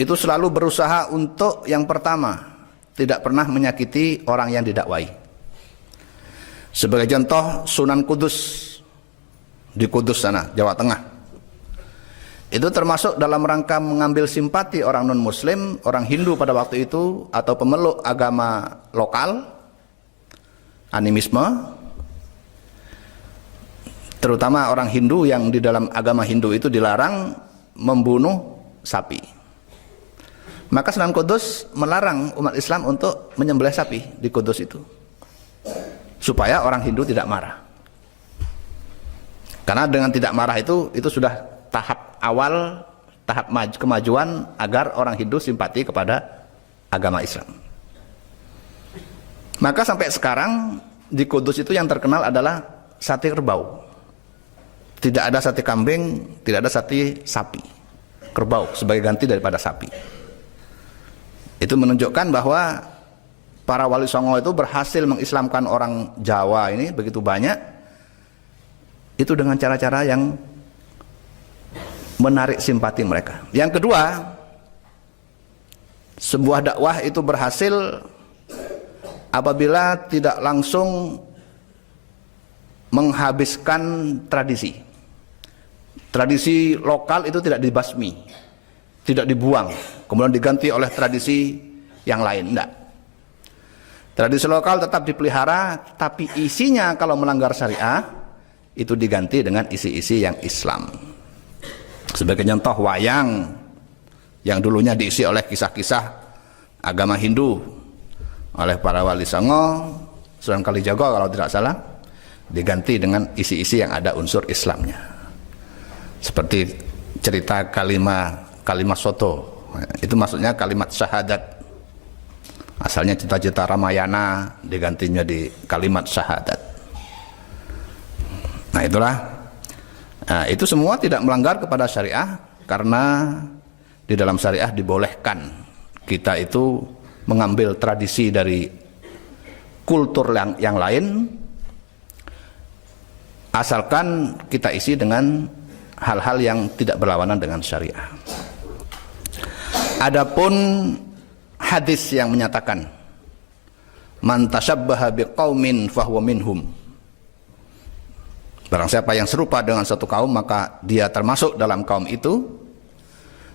itu selalu berusaha untuk yang pertama, tidak pernah menyakiti orang yang didakwai. Sebagai contoh, Sunan Kudus di Kudus sana, Jawa Tengah, itu termasuk dalam rangka mengambil simpati orang non-muslim, orang Hindu pada waktu itu, atau pemeluk agama lokal, animisme, terutama orang Hindu yang di dalam agama Hindu itu dilarang membunuh sapi. Maka Sunan Kudus melarang umat Islam untuk menyembelih sapi di Kudus itu, supaya orang Hindu tidak marah. Karena dengan tidak marah itu sudah tahap awal, tahap kemajuan agar orang Hindu simpati kepada agama Islam. Maka sampai sekarang di Kudus itu yang terkenal adalah sate kerbau. Tidak ada sate kambing, tidak ada sate sapi. Kerbau sebagai ganti daripada sapi. Itu menunjukkan bahwa para wali songo itu berhasil mengislamkan orang Jawa ini begitu banyak. Itu dengan cara-cara yang menarik simpati mereka. Yang kedua, sebuah dakwah itu berhasil apabila tidak langsung menghabiskan tradisi. Tradisi lokal itu tidak dibasmi, tidak dibuang, kemudian diganti oleh tradisi yang lain. Enggak. Tradisi lokal tetap dipelihara, tapi isinya kalau melanggar syariah itu diganti dengan isi-isi yang Islam. Sebagai contoh, wayang yang dulunya diisi oleh kisah-kisah agama Hindu oleh para wali songo, Sunan Kalijaga kalau tidak salah, diganti dengan isi-isi yang ada unsur Islamnya. Seperti cerita kalimat soto, itu maksudnya kalimat syahadat. Asalnya cita-cita Ramayana, digantinya di kalimat syahadat. Nah itulah, itu semua tidak melanggar kepada syariah, karena di dalam syariah dibolehkan kita itu mengambil tradisi dari kultur yang lain, asalkan kita isi dengan hal-hal yang tidak berlawanan dengan syariah. Adapun hadis yang menyatakan man tasyabbaha biqaumin fahuwa minhum, barang siapa yang serupa dengan suatu kaum maka dia termasuk dalam kaum itu,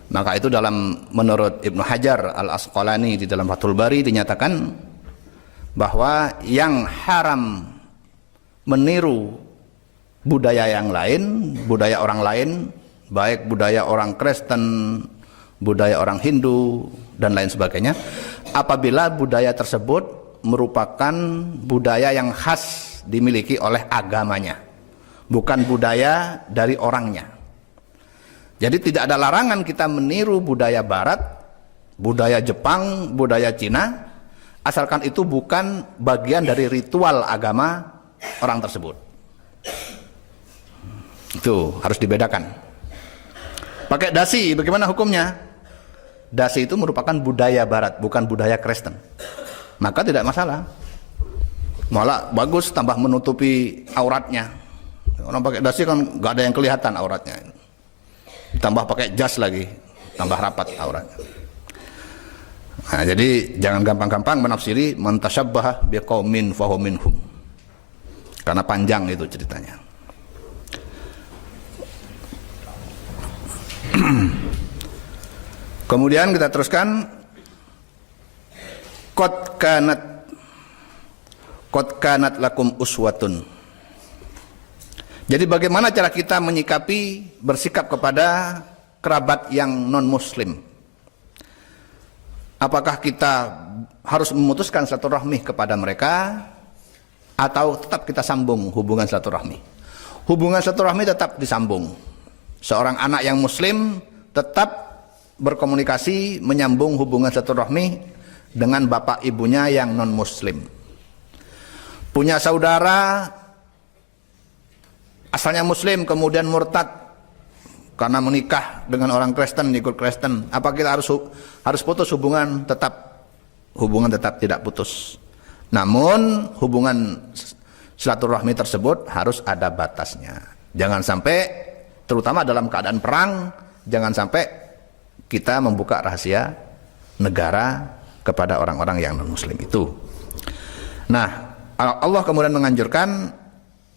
maka itu dalam menurut Ibnu Hajar Al-Asqalani di dalam Fathul Bari dinyatakan bahwa yang haram meniru budaya yang lain, budaya orang lain, baik budaya orang Kristen, budaya orang Hindu, dan lain sebagainya, apabila budaya tersebut merupakan budaya yang khas dimiliki oleh agamanya, bukan budaya dari orangnya. Jadi tidak ada larangan kita meniru budaya Barat, budaya Jepang, budaya Cina, asalkan itu bukan bagian dari ritual agama orang tersebut. Itu harus dibedakan. Pakai dasi, bagaimana hukumnya? Dasi itu merupakan budaya Barat, bukan budaya Kristen. Maka tidak masalah. Malah bagus, tambah menutupi auratnya. Orang pakai dasi kan gak ada yang kelihatan auratnya. Ditambah pakai jas lagi, tambah rapat auratnya. Nah, jadi jangan gampang-gampang menafsiri man tasyabbaha biqaumin fahuwa minhum. Karena panjang itu ceritanya. Kemudian kita teruskan, qad kanat lakum uswatun. Jadi bagaimana cara kita menyikapi, bersikap kepada kerabat yang non muslim? Apakah kita harus memutuskan silaturahmi kepada mereka, atau tetap kita sambung hubungan silaturahmi? Hubungan silaturahmi tetap disambung. Seorang anak yang muslim tetap berkomunikasi, menyambung hubungan silaturahmi dengan bapak ibunya yang non muslim. Punya saudara asalnya muslim kemudian murtad karena menikah dengan orang Kristen, ikut Kristen, apa kita harus putus hubungan? Hubungan tetap tidak putus. Namun hubungan silaturahmi tersebut harus ada batasnya. Jangan sampai, terutama dalam keadaan perang, jangan sampai kita membuka rahasia negara kepada orang-orang yang non-muslim itu. Nah, Allah kemudian menganjurkan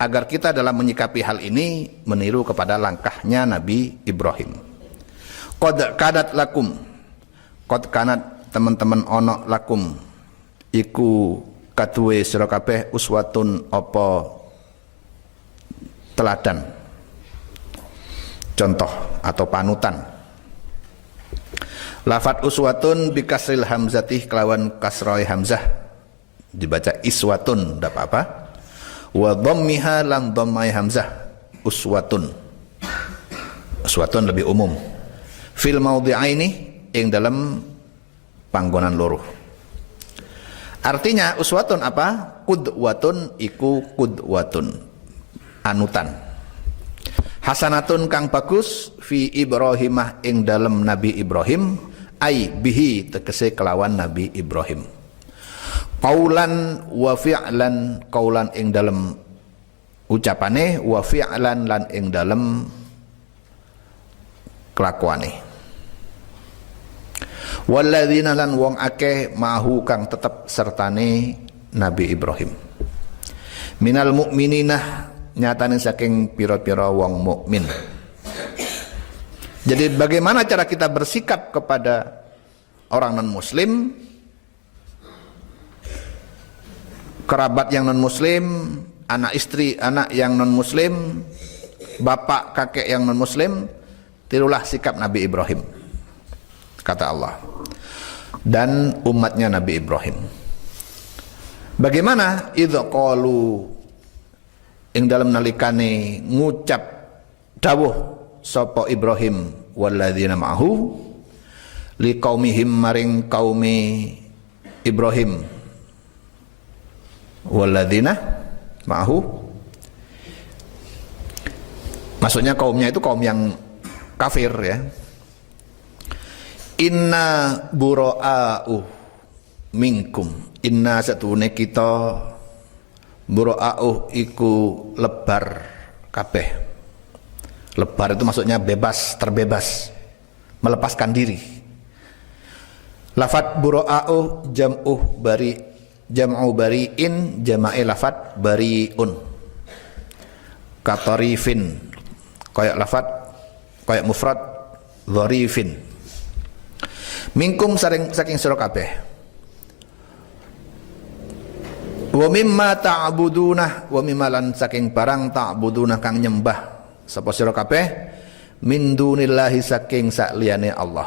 agar kita dalam menyikapi hal ini meniru kepada langkahnya Nabi Ibrahim. Qad kanat lakum, qad kanat teman-teman ono lakum, iku katuwe sira kabeh uswatun apa teladan, contoh atau panutan. Lafat uswatun bikasril hamzati kelawan kasroi hamzah, dibaca iswatun, tidak apa-apa. Wa dhammiha lan dhammai hamzah, uswatun. Uswatun lebih umum. Fil maudhi'aini ing dalam panggonan loro. Artinya uswatun apa? Qudwatun iku qudwatun, anutan. Hasanatun kang bagus fi Ibrahimah ing dalem Nabi Ibrahim, ai bihi tegese kelawan Nabi Ibrahim. Qaulan wa fi'lan, qaulan ing dalem ucapane, wa fi'lan lan ing dalem kelakuane. Walladzina lan wong akeh mahu kang tetep sertane Nabi Ibrahim. Minal mukminina nyatane saking pira-pira wong mukmin. Jadi bagaimana cara kita bersikap kepada orang non muslim, kerabat yang non muslim, anak istri anak yang non muslim, bapak kakek yang non muslim, tirulah sikap Nabi Ibrahim, kata Allah, dan umatnya Nabi Ibrahim. Bagaimana? Idza qalu, ing dalam nalikane ngucap dawuh sapa Ibrahim walladzina ma'ahu liqaumihim maring kaumi Ibrahim, walladzina ma'ahu maksudnya kaumnya itu kaum yang kafir ya. Inna bura'a'u minkum, inna satune kita bura'a'u iku lebar kabeh. Lebar itu maksudnya bebas, terbebas, melepaskan diri. Lafat bura'a'u jam'u bari'in, jama'i lafat bari'un, katarifin, kayak lafat kayak mufrad dharifin. Minkum saking sira kabeh. Wa mimma ta'buduna, wa mimma lan saking barang ta'buduna kang nyembah sapa sira kabeh min dunillahi saking sakliyane Allah.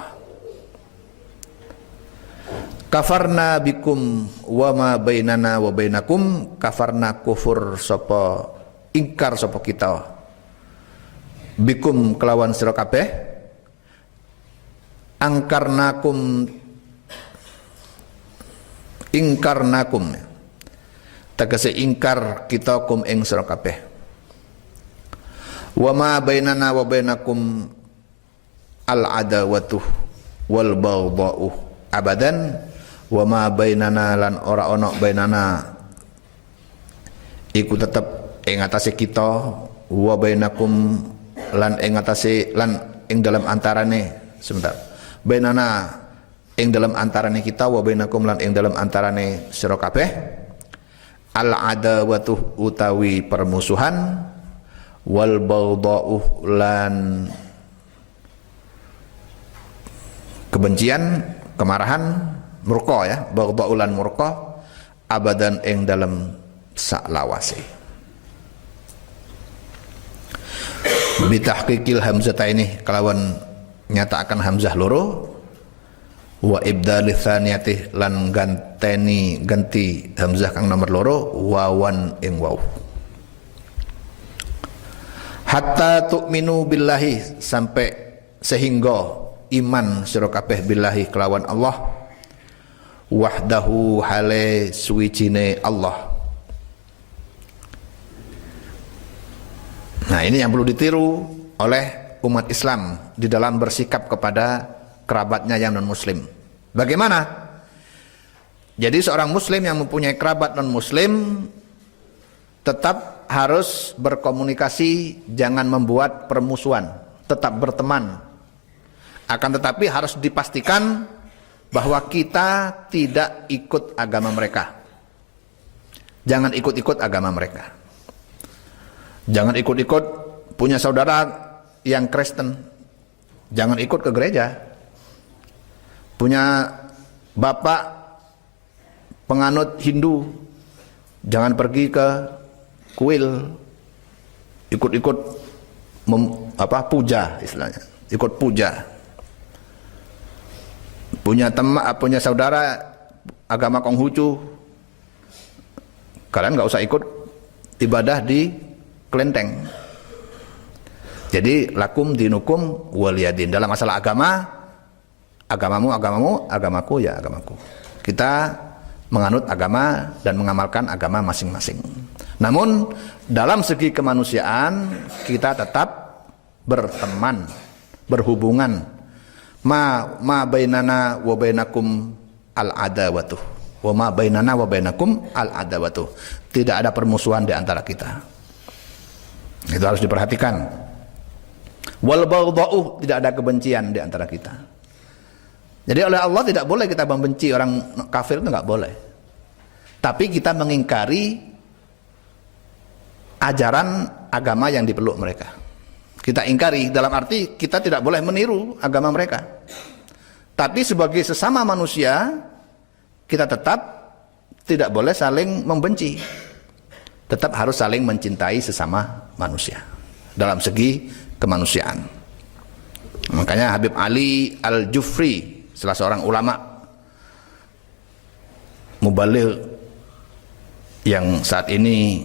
Kafarna bikum wa ma bainana wa bainakum, kafarna kufur sapa ingkar sapa kita bikum kelawan sira kabeh, angkarnakum ingkarnakum, tegese ingkar kita kum ing sira kabeh. Wa ma bainana wa bainakum al adawatu wal baghdha'u abadan, wa ma bainana lan ora ana bainana iku tetep ing atase kita, wa bainakum lan ing atase lan ing dalam antarane, sebentar, bainana ing dalam antarane kita, wa bainakum lan ing dalam antarane sira kabeh al adawatu utawi permusuhan, wal baghdha'u lan kebencian, kemarahan, murka ya, baghdha'u lan murka, abadan ing dalam saklawase. Bitahqiqil hamzataini, kelawan nyatakan hamzah loro, wa ibdalil tsaniyati lan ganti hamzah kang nomor loro wawan ing waw. Hatta tu'minu billahi, sampai sehingga iman sira kabeh billahi kelawan Allah, wahdahu hale suwijine Allah. Nah, ini yang perlu ditiru oleh umat Islam di dalam bersikap kepada kerabatnya yang non muslim. Bagaimana? Jadi seorang muslim yang mempunyai kerabat non muslim tetap harus berkomunikasi, jangan membuat permusuhan, tetap berteman. Akan tetapi harus dipastikan bahwa kita tidak ikut agama mereka. Jangan ikut-ikut agama mereka. Jangan ikut-ikut punya saudara yang Kristen, jangan ikut ke gereja. Punya bapak penganut Hindu, jangan pergi ke kuil, ikut-ikut puja istilahnya, ikut puja. Punya saudara agama Konghucu, kalian nggak usah ikut ibadah di kelenteng. Jadi lakum dinukum waliyadin. Dalam masalah agama, agamamu agamamu, agamaku ya agamaku. Kita menganut agama dan mengamalkan agama masing-masing. Namun dalam segi kemanusiaan kita tetap berteman, berhubungan. Ma bainana wa bainakum al-adawatuh. Wa ma bainana wa bainakum al-adawatuh. Tidak ada permusuhan di antara kita. Itu harus diperhatikan. Wal baghdha'u, tidak ada kebencian di antara kita. Jadi oleh Allah tidak boleh kita membenci orang kafir, itu nggak boleh. Tapi kita mengingkari ajaran agama yang dipeluk mereka. Kita ingkari dalam arti kita tidak boleh meniru agama mereka. Tapi sebagai sesama manusia kita tetap tidak boleh saling membenci. Tetap harus saling mencintai sesama manusia dalam segi kemanusiaan. Makanya Habib Ali Al-Jufri, salah seorang ulama mubaligh yang saat ini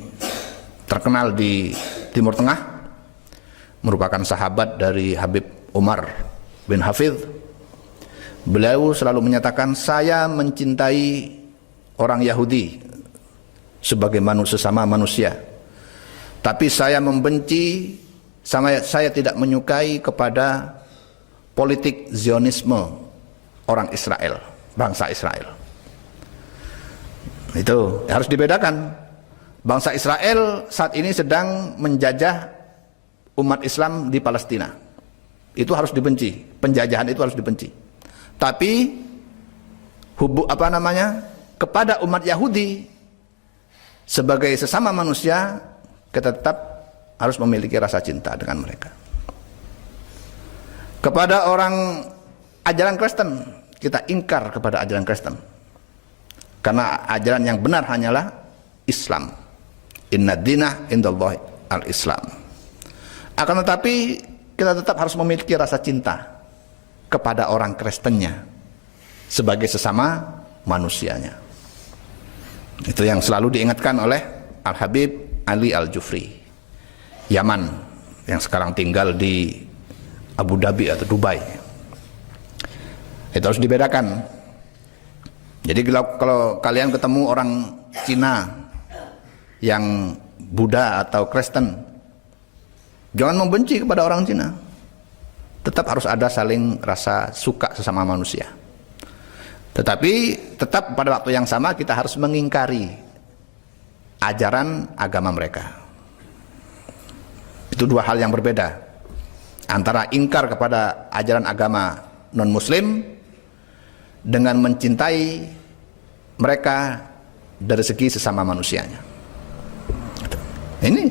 terkenal di Timur Tengah, merupakan sahabat dari Habib Umar bin Hafidh. Beliau selalu menyatakan, saya mencintai orang Yahudi sebagai sesama manusia, tapi saya membenci, saya tidak menyukai kepada politik Zionisme orang Israel, bangsa Israel. Itu harus dibedakan. Bangsa Israel saat ini sedang menjajah umat Islam di Palestina. Itu harus dibenci. Penjajahan itu harus dibenci. Tapi kepada umat Yahudi sebagai sesama manusia kita tetap harus memiliki rasa cinta dengan mereka. Kepada orang ajaran Kristen, kita ingkar kepada ajaran Kristen. Karena ajaran yang benar hanyalah Islam. Inna dinah indallahi al-Islam. Akan tetapi kita tetap harus memiliki rasa cinta kepada orang Kristennya sebagai sesama manusianya. Itu yang selalu diingatkan oleh Al-Habib Ali Al-Jufri, Yaman, yang sekarang tinggal di Abu Dhabi atau Dubai. Itu harus dibedakan. Jadi kalau kalian ketemu orang Cina yang Buddha atau Kristen, jangan membenci kepada orang Cina. Tetap harus ada saling rasa suka sesama manusia. Tetapi tetap pada waktu yang sama kita harus mengingkari ajaran agama mereka. Itu dua hal yang berbeda. Antara ingkar kepada ajaran agama non-muslim dengan mencintai mereka dari segi sesama manusianya. Ini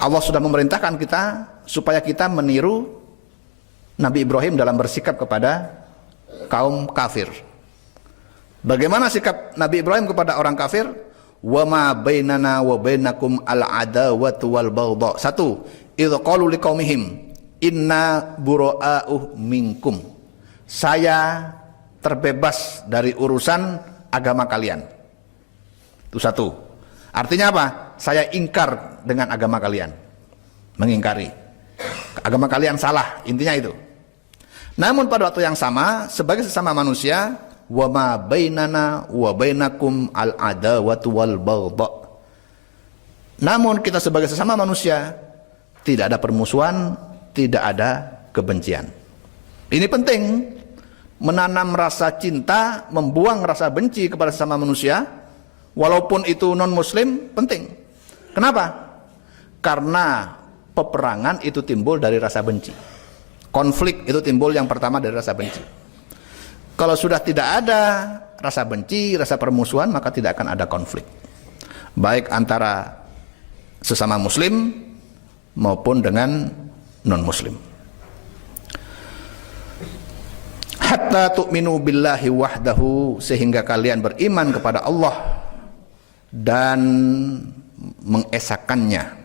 Allah sudah memerintahkan kita supaya kita meniru Nabi Ibrahim dalam bersikap kepada kaum kafir. Bagaimana sikap Nabi Ibrahim kepada orang kafir? Wa ma bainana wa bainakum al-adawatu wal baghdha. Satu, idz qalu liqaumihim inna bura'u minkum. Saya terbebas dari urusan agama kalian. Itu satu. Artinya apa? Saya ingkar dengan agama kalian. Mengingkari. Agama kalian salah, intinya itu. Namun pada waktu yang sama, sebagai sesama manusia, wa ma bainana wa bainakum al-adawatu wal baghdha. Namun kita sebagai sesama manusia tidak ada permusuhan, tidak ada kebencian. Ini penting. Menanam rasa cinta, membuang rasa benci kepada sesama manusia, walaupun itu non-muslim, penting. Kenapa? Karena peperangan itu timbul dari rasa benci. Konflik itu timbul yang pertama dari rasa benci. Kalau sudah tidak ada rasa benci, rasa permusuhan, maka tidak akan ada konflik. Baik antara sesama muslim maupun dengan non-muslim. Hatta tu'minu billahi wahdahu, sehingga kalian beriman kepada Allah dan mengesakannya.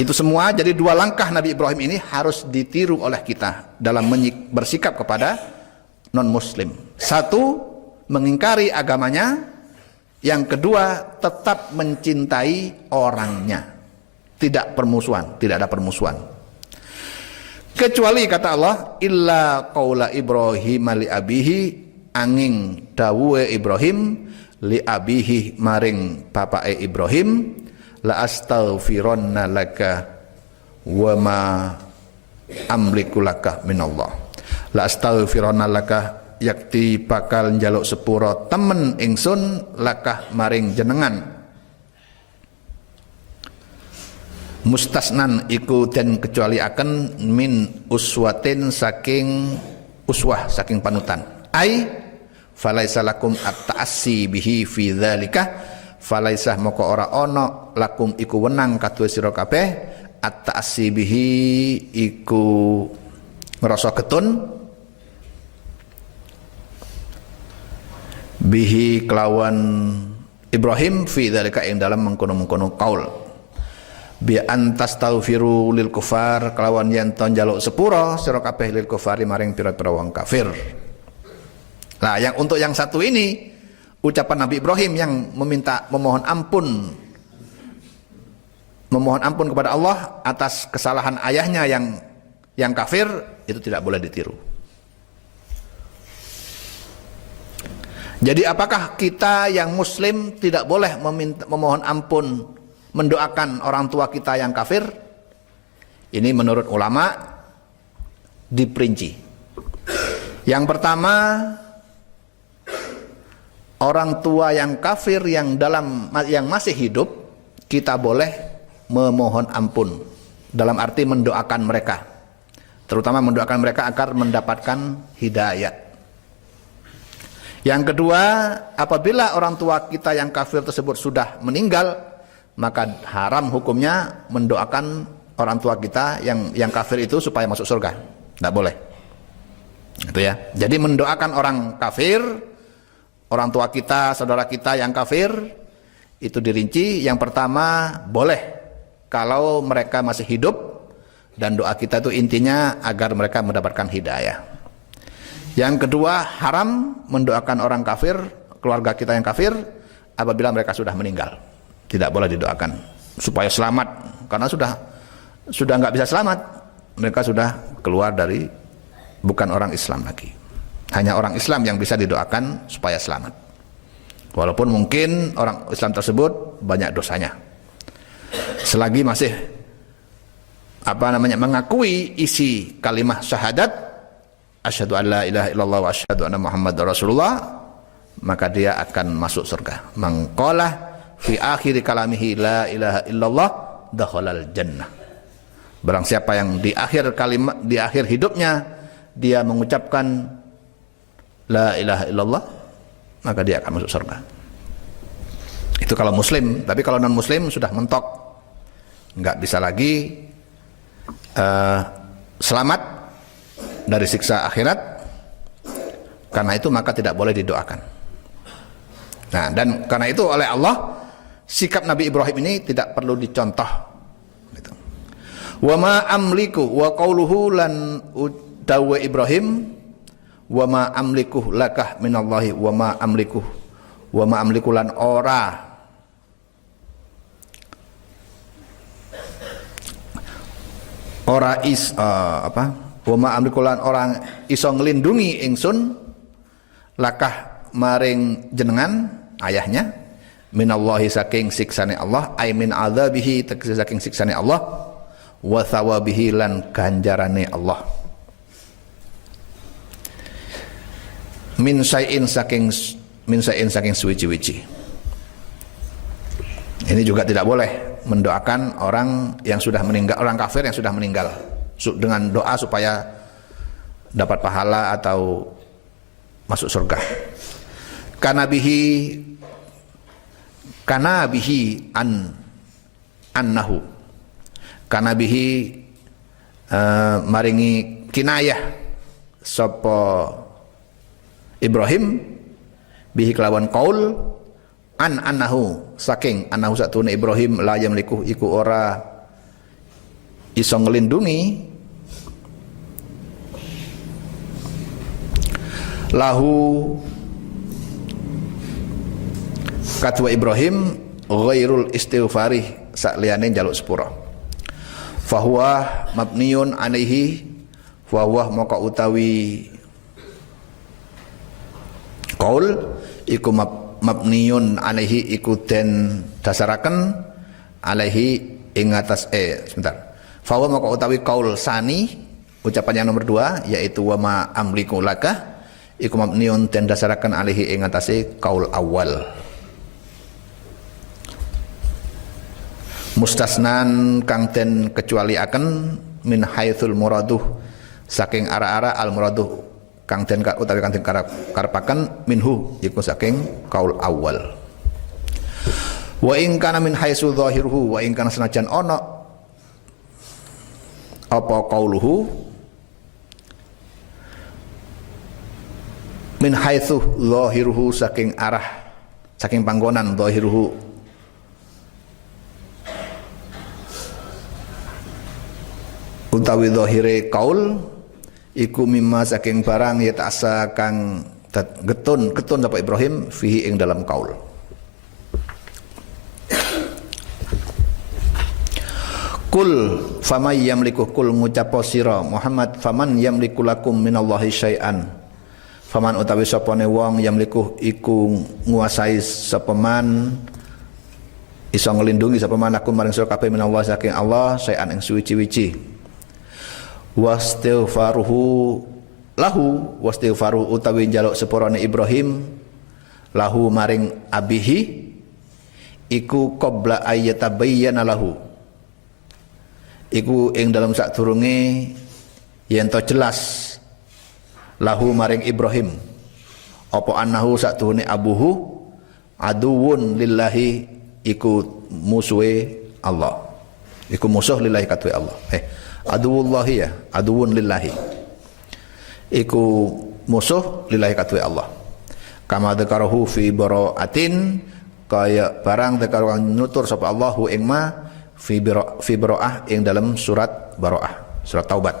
Itu semua jadi dua langkah Nabi Ibrahim ini harus ditiru oleh kita dalam bersikap kepada non-muslim. Satu, mengingkari agamanya. Yang kedua, tetap mencintai orangnya. Tidak permusuhan, tidak ada permusuhan. Kecuali kata Allah, illa qaula Ibrahim li abihi angin dawuhe Ibrahim li abihi maring bapake Ibrahim la astaghfironna laka wa ma amliku laka minallah. La astaghfironna laka yakti bakal njaluk sepura temen ingsun lakah maring jenengan. Mustasnan iku den kecuali akan min uswatin saking uswah saking panutan. Ai falaisa lakum at-ta'assi bihi fi dzalika falaisa moko ora ana lakum iku wenang kaduwe sira kabeh at-ta'assi bihi iku ngrasa getun bihi kelawan Ibrahim fi dzalika ing dalam mengkono-mengkono kaul bi antas taghfiru lil kufar kelawan yen to njaluk sepura sira kabeh lil kufari maring pira-pira wong kafir. Nah, yang untuk yang satu ini ucapan Nabi Ibrahim yang memohon ampun kepada Allah atas kesalahan ayahnya yang kafir itu tidak boleh ditiru. Jadi apakah kita yang muslim tidak boleh memohon ampun mendoakan orang tua kita yang kafir? Ini menurut ulama diperinci. Yang pertama, orang tua yang kafir yang masih hidup kita boleh memohon ampun dalam arti mendoakan mereka, terutama mendoakan mereka agar mendapatkan hidayah. Yang kedua, apabila orang tua kita yang kafir tersebut sudah meninggal, maka haram hukumnya mendoakan orang tua kita yang kafir itu supaya masuk surga. Tidak boleh. Itu ya. Jadi mendoakan orang kafir, orang tua kita, saudara kita yang kafir, itu dirinci. Yang pertama, boleh kalau mereka masih hidup, dan doa kita itu intinya agar mereka mendapatkan hidayah. Yang kedua, haram mendoakan orang kafir, keluarga kita yang kafir, apabila mereka sudah meninggal. Tidak boleh didoakan supaya selamat, karena sudah nggak bisa selamat, mereka sudah keluar dari bukan orang Islam lagi. Hanya orang Islam yang bisa didoakan supaya selamat. Walaupun mungkin orang Islam tersebut banyak dosanya. Selagi masih mengakui isi kalimat syahadat asyhadu an la ilaha illallah wa asyhadu anna muhammadar rasulullah, maka dia akan masuk surga. Mangqala fi akhir kalamihi la ilaha illallah dakhalal jannah. Barang siapa yang di akhir hidupnya dia mengucapkan la ilaha illallah, maka dia akan masuk surga. Itu kalau muslim. Tapi kalau non muslim sudah mentok, nggak bisa lagi selamat dari siksa akhirat. Karena itu maka tidak boleh didoakan. Nah, dan karena itu oleh Allah sikap Nabi Ibrahim ini tidak perlu dicontoh. Gitu. Wa ma amliku wa qauluhu lan dawa Ibrahim wa ma amliku lakah minallahi wa ma amliku lan ora wa ma amliku lan orang iso nglindungi ingsun lakah maring jenengan ayahnya minallahi saking siksane Allah ay min adzabihi tegese saking siksane Allah wa thawabihi lan ganjarane Allah min sayin saking suci-suci. Ini juga tidak boleh mendoakan orang yang sudah meninggal, orang kafir yang sudah meninggal dengan doa supaya dapat pahala atau masuk surga. Kana bihi annahu kana bihi maringi kinayah sapa Ibrahim bihi kelawan qaul annahu saking annahu satune Ibrahim la yamliku iku ora iso nglindungi lahu katwa Ibrahim ghairul istighfari sakliyane njaluk sepura fahuwa mabniun alaihi fahuwa maka utawi qaul iku mabniyun alaihi iku den dasaraken alaihi ing atas fa wa maka utawi qaul sani ucapan yang nomor 2 yaitu wa ma amliku laka iku mabniyun den dasaraken alaihi ing atase qaul awal. Mustasnan kang den kecualiaken min haitsul muraduh saking ara-ara al muraduh kang den utawi kang den karepaken minhu iku saking qaul awal. Wa in kana min haitsu dhahiruhu wa in kana senajan ana apa qauluhu min haitsu dhahiruhu saking arah saking panggonan dhahiruhu utawi zahire qaul iku mimma saking barang ya ta'asa kang getun sapa Ibrahim fihi ing dalam qaul. Kul faman yamliku kul ngucapo sira Muhammad faman yamliku lakum minallahi syai'an. Faman utawi sapane wong yamliku iku nguasai sapa man iso nglindungi sapa man lakum maring sira kabeh minallahi saking Allah syai'an ing suwi-wici. Wastighfaruhu lahu wastighfaru utawi njaluk sepurane Ibrahim lahu maring abihi iku qabla ayyatabayyana lahu iku ing dalam sadurunge yen to jelas lahu maring Ibrahim apa annahu sadurunge abuhu aduwun lillahi iku musuhe Allah iku musuh lillahi katwe Allah aduwullahi ya aduwun lillahi iku musuh lillahi katwe Allah kama dzakarahu fi baraatin kaya barang dzakarahu nutur sapa Allahu ing ma fi baraah ing dalam surat Baraah surat Taubat.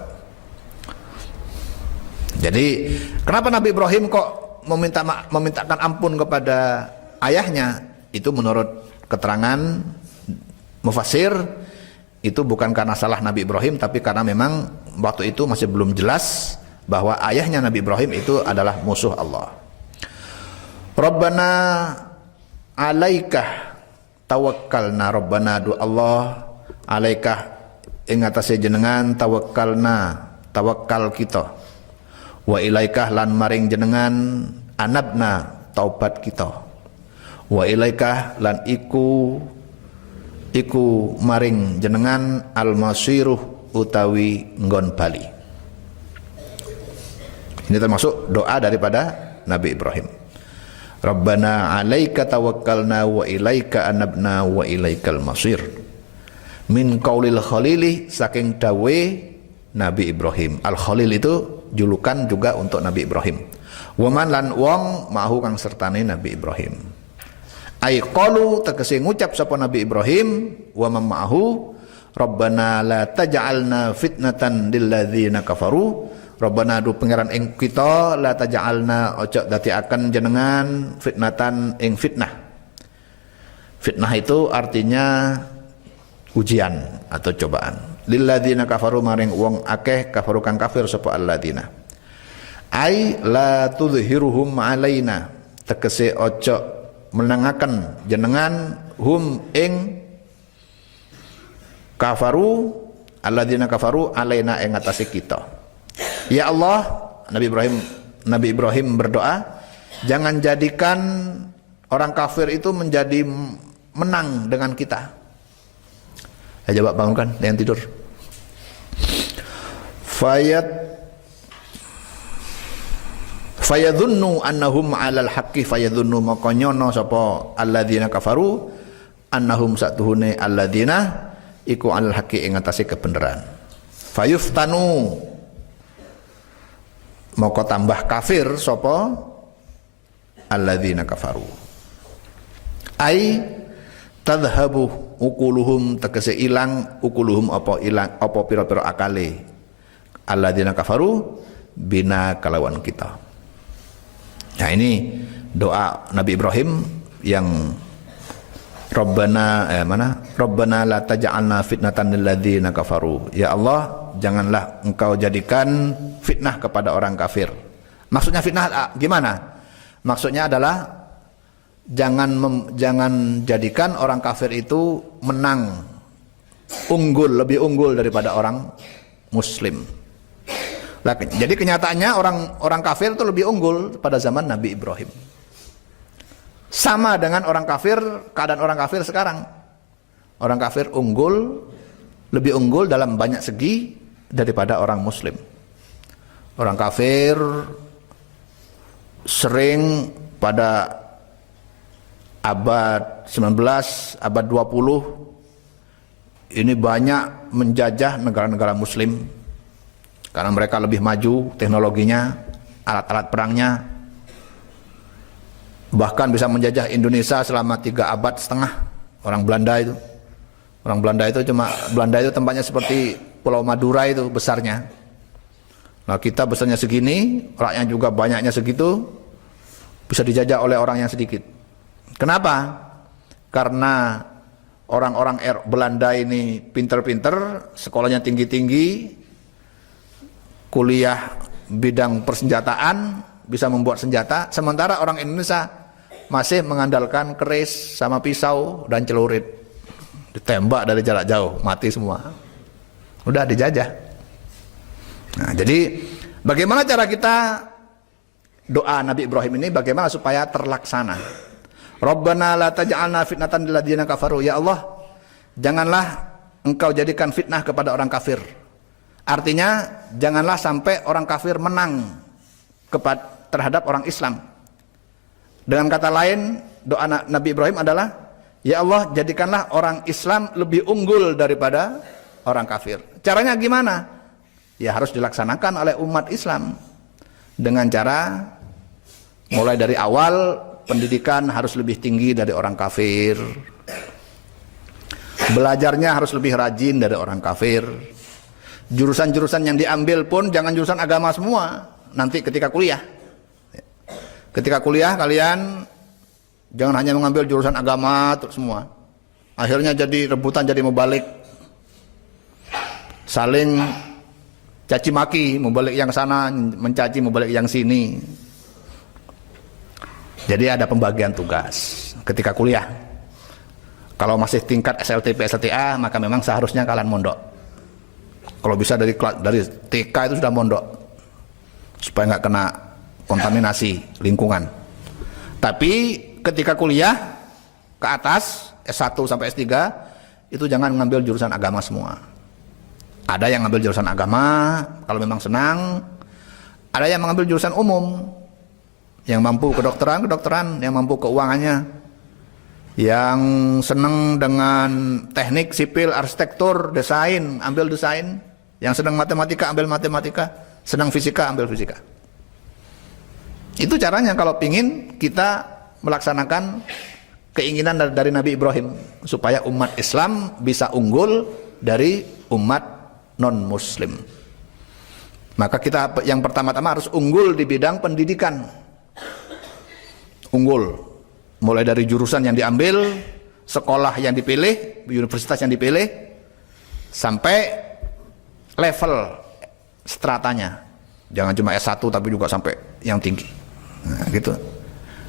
Jadi kenapa Nabi Ibrahim kok memintakan ampun kepada ayahnya itu menurut keterangan mufassir itu bukan karena salah Nabi Ibrahim tapi karena memang waktu itu masih belum jelas bahwa ayahnya Nabi Ibrahim itu adalah musuh Allah. Rabbana alaikah tawakkalna Rabbana du Allah alaikah ing atase jenengan tawakkalna tawakal kita wa ilaikah lan maring jenengan anabna taubat kita wa ilaikah lan iku maring jenengan al-masiruh utawi nggon bali. Ini termasuk doa daripada Nabi Ibrahim. Rabbana 'alaika tawakkalna wa ilaika anabna wa ilaikal masir. Min qaulil khalili saking dawe Nabi Ibrahim. Al-Khalil itu julukan juga untuk Nabi Ibrahim. Wa man lan wong mahu kang sertane Nabi Ibrahim. Ai qalu tegese ngucap sapa Nabi Ibrahim wa ma'ahu Rabbana la taj'alna fitnatan lil ladzina kafaru Rabbana du pangeran ing kita la taj'alna ojo dadiaken jenengan fitnatan ing fitnah. Fitnah itu artinya ujian atau cobaan. Lil ladzina kafaru maring wong akeh kafaru kang kafir sapa alladzina. Ai la tudhiruhum alaina tegese ojo menangaken jenengan hum ing kafaru alladzina kafaru alaina ing atase kita. Ya Allah, Nabi Ibrahim berdoa, jangan jadikan orang kafir itu menjadi menang dengan kita. Ya coba bangunkan yang tidur. Fayadhunnu annahum 'alal haqqi fayadhunnu maka nyono sapa alladzina kafaru annahum satuhune alladzina iku 'alal haqqi ing atase kebenaran. Fayuftanu maka tambah kafir sapa alladzina kafaru. Ai tadhhabu ukuluhum tegese ilang ukuluhum apa pira-pira akale alladzina kafaru bina kalawan kita. Nah ini doa Nabi Ibrahim yang Rabbana la taj'alna fitnatan lil ladzina kafaru. Ya Allah, janganlah engkau jadikan fitnah kepada orang kafir. Maksudnya fitnah gimana? Maksudnya adalah jangan jadikan orang kafir itu menang, lebih unggul daripada orang muslim. Jadi kenyataannya orang kafir itu lebih unggul pada zaman Nabi Ibrahim. Sama dengan keadaan orang kafir sekarang. Orang kafir lebih unggul dalam banyak segi daripada orang muslim. Orang kafir sering pada abad 19, abad 20 ini banyak menjajah negara-negara muslim karena mereka lebih maju teknologinya, alat-alat perangnya, bahkan bisa menjajah Indonesia selama 3 abad setengah. Belanda itu tempatnya seperti Pulau Madura itu besarnya. Nah, kita besarnya segini, rakyatnya juga banyaknya segitu, bisa dijajah oleh orang yang sedikit. Kenapa? Karena orang-orang Belanda ini pinter-pinter, sekolahnya tinggi-tinggi, kuliah bidang persenjataan, bisa membuat senjata, sementara orang Indonesia masih mengandalkan keris sama pisau dan celurit. Ditembak dari jarak jauh, mati semua. Udah dijajah. Nah, jadi bagaimana cara kita doa Nabi Ibrahim ini bagaimana supaya terlaksana? Rabbana la taj'alna fitnatan lil ladzina kafaru. Ya Allah, janganlah Engkau jadikan fitnah kepada orang kafir. Artinya janganlah sampai orang kafir menang terhadap orang Islam. Dengan kata lain, doa Nabi Ibrahim adalah, ya Allah, jadikanlah orang Islam lebih unggul daripada orang kafir. Caranya gimana? Ya harus dilaksanakan oleh umat Islam dengan cara mulai dari awal pendidikan harus lebih tinggi dari orang kafir. Belajarnya harus lebih rajin dari orang kafir. Jurusan-jurusan yang diambil pun jangan jurusan agama semua. Nanti ketika kuliah kalian jangan hanya mengambil jurusan agama terus semua. Akhirnya jadi rebutan, jadi mubalik. Saling caci maki, mubalik yang sana mencaci mubalik yang sini. Jadi ada pembagian tugas ketika kuliah. Kalau masih tingkat SLTP, SLTA, maka memang seharusnya kalian mondok. Kalau bisa dari TK itu sudah mondok, supaya nggak kena kontaminasi lingkungan. Tapi ketika kuliah ke atas S1 sampai S3 itu jangan mengambil jurusan agama semua. Ada yang mengambil jurusan agama kalau memang senang, ada yang mengambil jurusan umum, yang mampu kedokteran, yang mampu keuangannya, yang senang dengan teknik sipil, arsitektur, desain, ambil desain, yang senang matematika, ambil matematika, senang fisika, ambil fisika. Itu caranya kalau pingin kita melaksanakan keinginan dari Nabi Ibrahim supaya umat Islam bisa unggul dari umat non-muslim. Maka kita yang pertama-tama harus unggul di bidang pendidikan. Unggul mulai dari jurusan yang diambil, sekolah yang dipilih, universitas yang dipilih, sampai level stratanya. Jangan cuma S1 tapi juga sampai yang tinggi. Nah, gitu.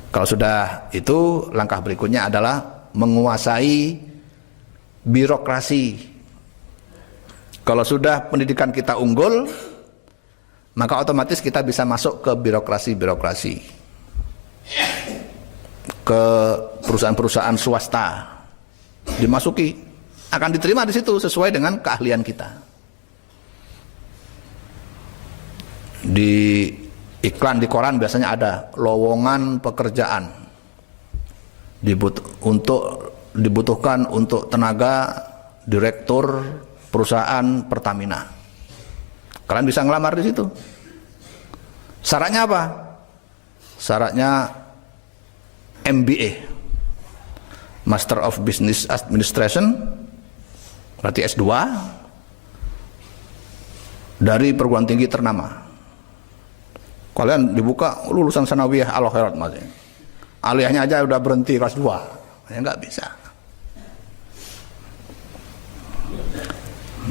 Kalau sudah itu, langkah berikutnya adalah menguasai birokrasi. Kalau sudah pendidikan kita unggul, maka otomatis kita bisa masuk ke birokrasi-birokrasi, ke perusahaan-perusahaan swasta, dimasuki, akan diterima di situ sesuai dengan keahlian kita. Di iklan di koran biasanya ada lowongan pekerjaan dibutuhkan untuk tenaga direktur perusahaan Pertamina. Kalian bisa ngelamar di situ. Syaratnya apa? Syaratnya MBA, Master of Business Administration, berarti S2 dari perguruan tinggi ternama. Kalian dibuka lulusan sanawiyah al-khairat masih. Aliyahnya aja udah berhenti kelas 2. Ya nggak bisa.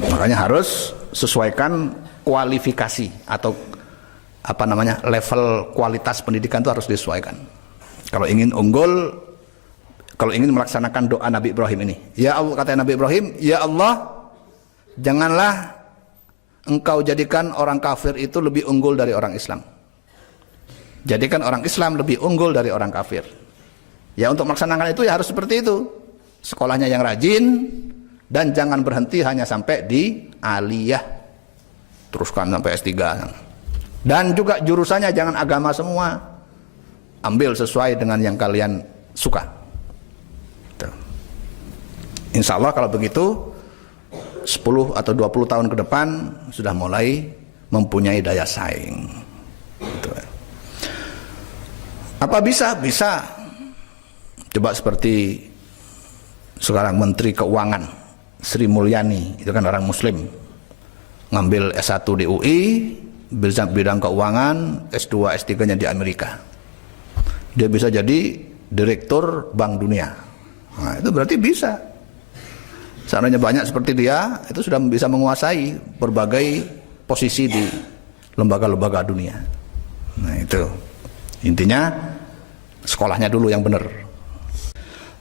Makanya harus sesuaikan kualifikasi atau level kualitas pendidikan itu harus disesuaikan. Kalau ingin unggul, kalau ingin melaksanakan doa Nabi Ibrahim ini, ya Allah, kata Nabi Ibrahim, ya Allah, janganlah engkau jadikan orang kafir itu lebih unggul dari orang Islam. Jadikan orang Islam lebih unggul dari orang kafir. Ya, untuk melaksanakan itu ya harus seperti itu. Sekolahnya yang rajin, dan jangan berhenti hanya sampai di aliyah, teruskan sampai S3. Dan juga jurusannya jangan agama semua, ambil sesuai dengan yang kalian suka. Insya Allah kalau begitu 10 atau 20 tahun ke depan sudah mulai mempunyai daya saing. Apa bisa? Bisa. Coba seperti sekarang Menteri Keuangan Sri Mulyani, itu kan orang Muslim, ngambil S1 di UI, bidang keuangan, S2, S3-nya di Amerika. Dia bisa jadi Direktur Bank Dunia. Nah, itu berarti bisa. Seandainya banyak seperti dia, itu sudah bisa menguasai berbagai posisi di lembaga-lembaga dunia. Nah, itu intinya, sekolahnya dulu yang benar.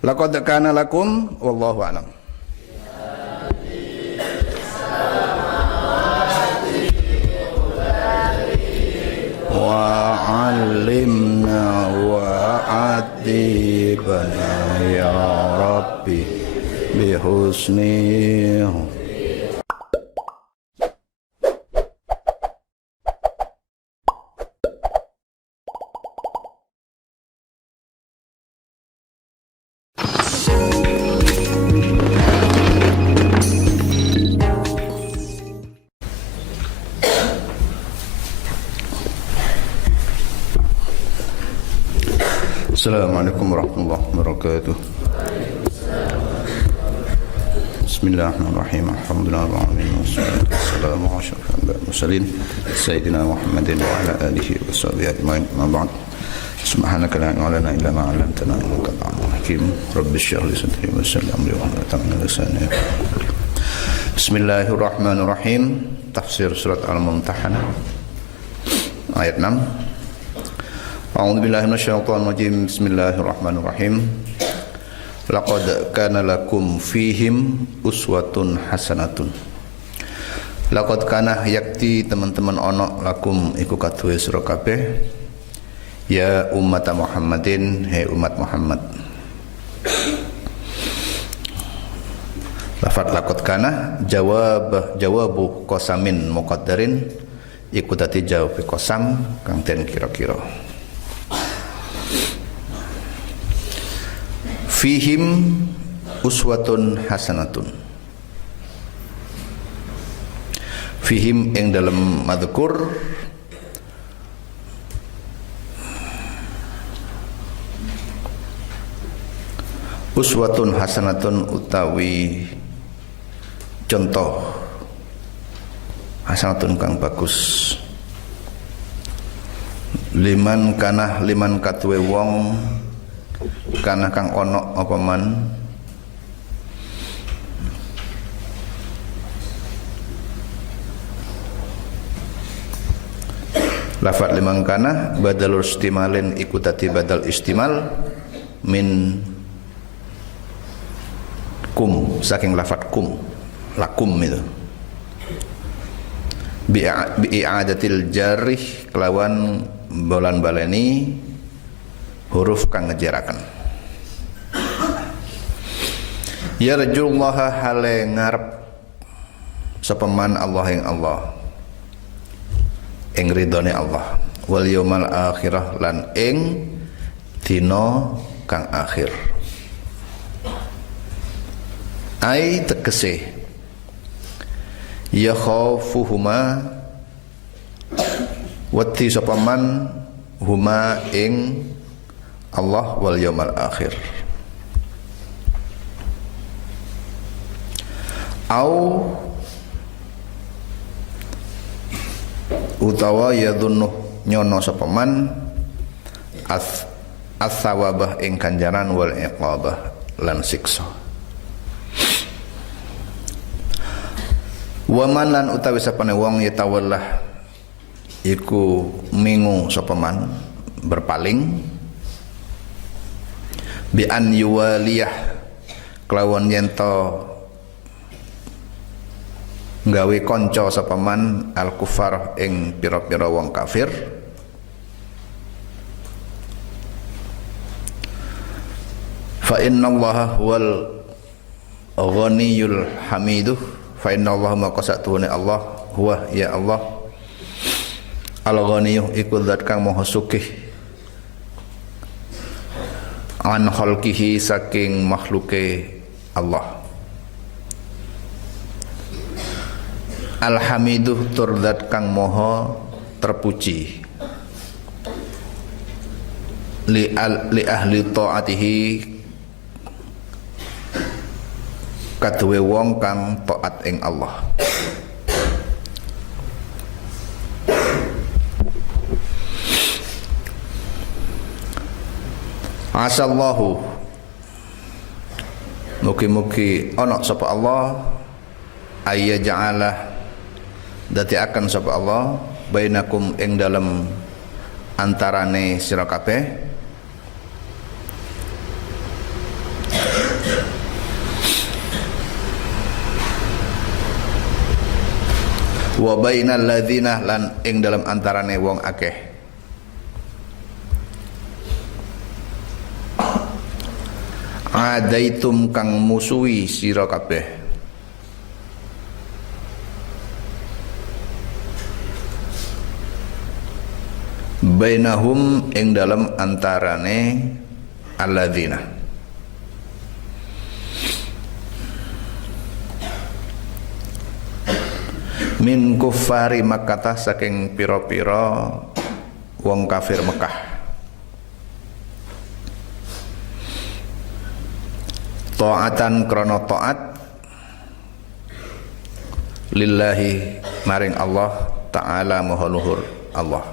Laqad kana lakum wallahu a'lam. Wa'allimna wa'adibna ya Rabbi bihusni. Assalamualaikum warahmatullahi wabarakatuh. Bismillahirrahmanirrahim. Alhamdulillahirabbil wassalatu wassalamu ala asyrofil anbiya'i wal mursalin sayyidina Muhammadin wa ala alihi wa sahbihi ajmain. Amma ba'd. Subhanaka la ilma lana illa ma 'allamtana innaka antal alimul hakim. Rabbi shrah li sadri wa yassir li amri wahlul 'uqdatam min lisani. Bismillahirrahmanirrahim. Tafsir surat Al-Mumtahanah ayat 6. A'udzu billahi minasyaitonir rajim. Bismillahirrahmanirrahim. Laqad kana lakum fihim uswatun hasanatun. Laqad kana yakti teman-teman ono lakum iku kaduwe sira kabeh ya umat Muhammadin, hai umat Muhammad. Lafaz laqad kana jawabu qasamin muqaddarin iku dadi jawab qasam kang den kira-kira. Fihim uswatun hasanatun. Fihim yang dalam madhkur uswatun hasanatun utawi contoh hasanatun kang bagus. Liman katuwe wong kana kang ono apa man lafaz liman kana badalul istimalin iku dadi badal istimal min kum, saking lafaz kum, lakum itu bi i'adatil jarih kelawan bolan baleni huruf kang ngejarakan. Ya rajullaha hale ngarep sepeman Allah yang Allah ing ridhone Allah wal yaumal akhirah lan ing dina kang akhir. Ai tegese ya khaufuhuma wati sepeman huma ing Allah wal yaumal akhir. Au utawa yadhunnu nyono sapaman as-sawabah ing ganjaran wal iqabah lan siksa. Wa man lan utawi sapane wong yatawallah iku mingu sapa man berpaling bi an yuwaliyah kelawan yen to gawe kanca sapa man al kufar ing pira-pira wong kafir fa innallaha huwal ghaniyul hamiduh fa innallaha maka satuhune Allah huwa ya Allah al ghaniyuh iku zat kang maha sugih an khalqihi saking makhluke Allah Alhamiduh tur zat kang maha terpuji li ahli taatihi kaduwe wong kang taat ing Allah asallahu mugi-mugi ana sapa Allah ayya ja'ala dadi akan sapa Allah bainakum ing dalem antarane sira kabeh wa bainal ladzina lan ing dalam antarane wong akeh adaitum kang musuhi sira kabeh bainahum ing dalam antarane alladzina min kuffari Makkah saking pira-pira wong kafir Mekah ta'atan krana taat lillahi maring Allah ta'ala maha luhur Allah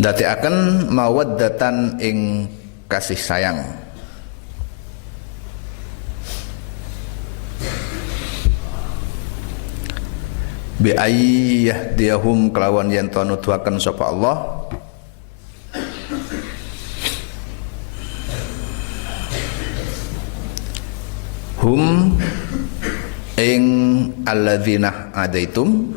dadi akan mawaddatan ing kasih sayang bi ayyahdiyahum kelawan yen to nuduhaken sapa Allah hum ing alladzina adaitum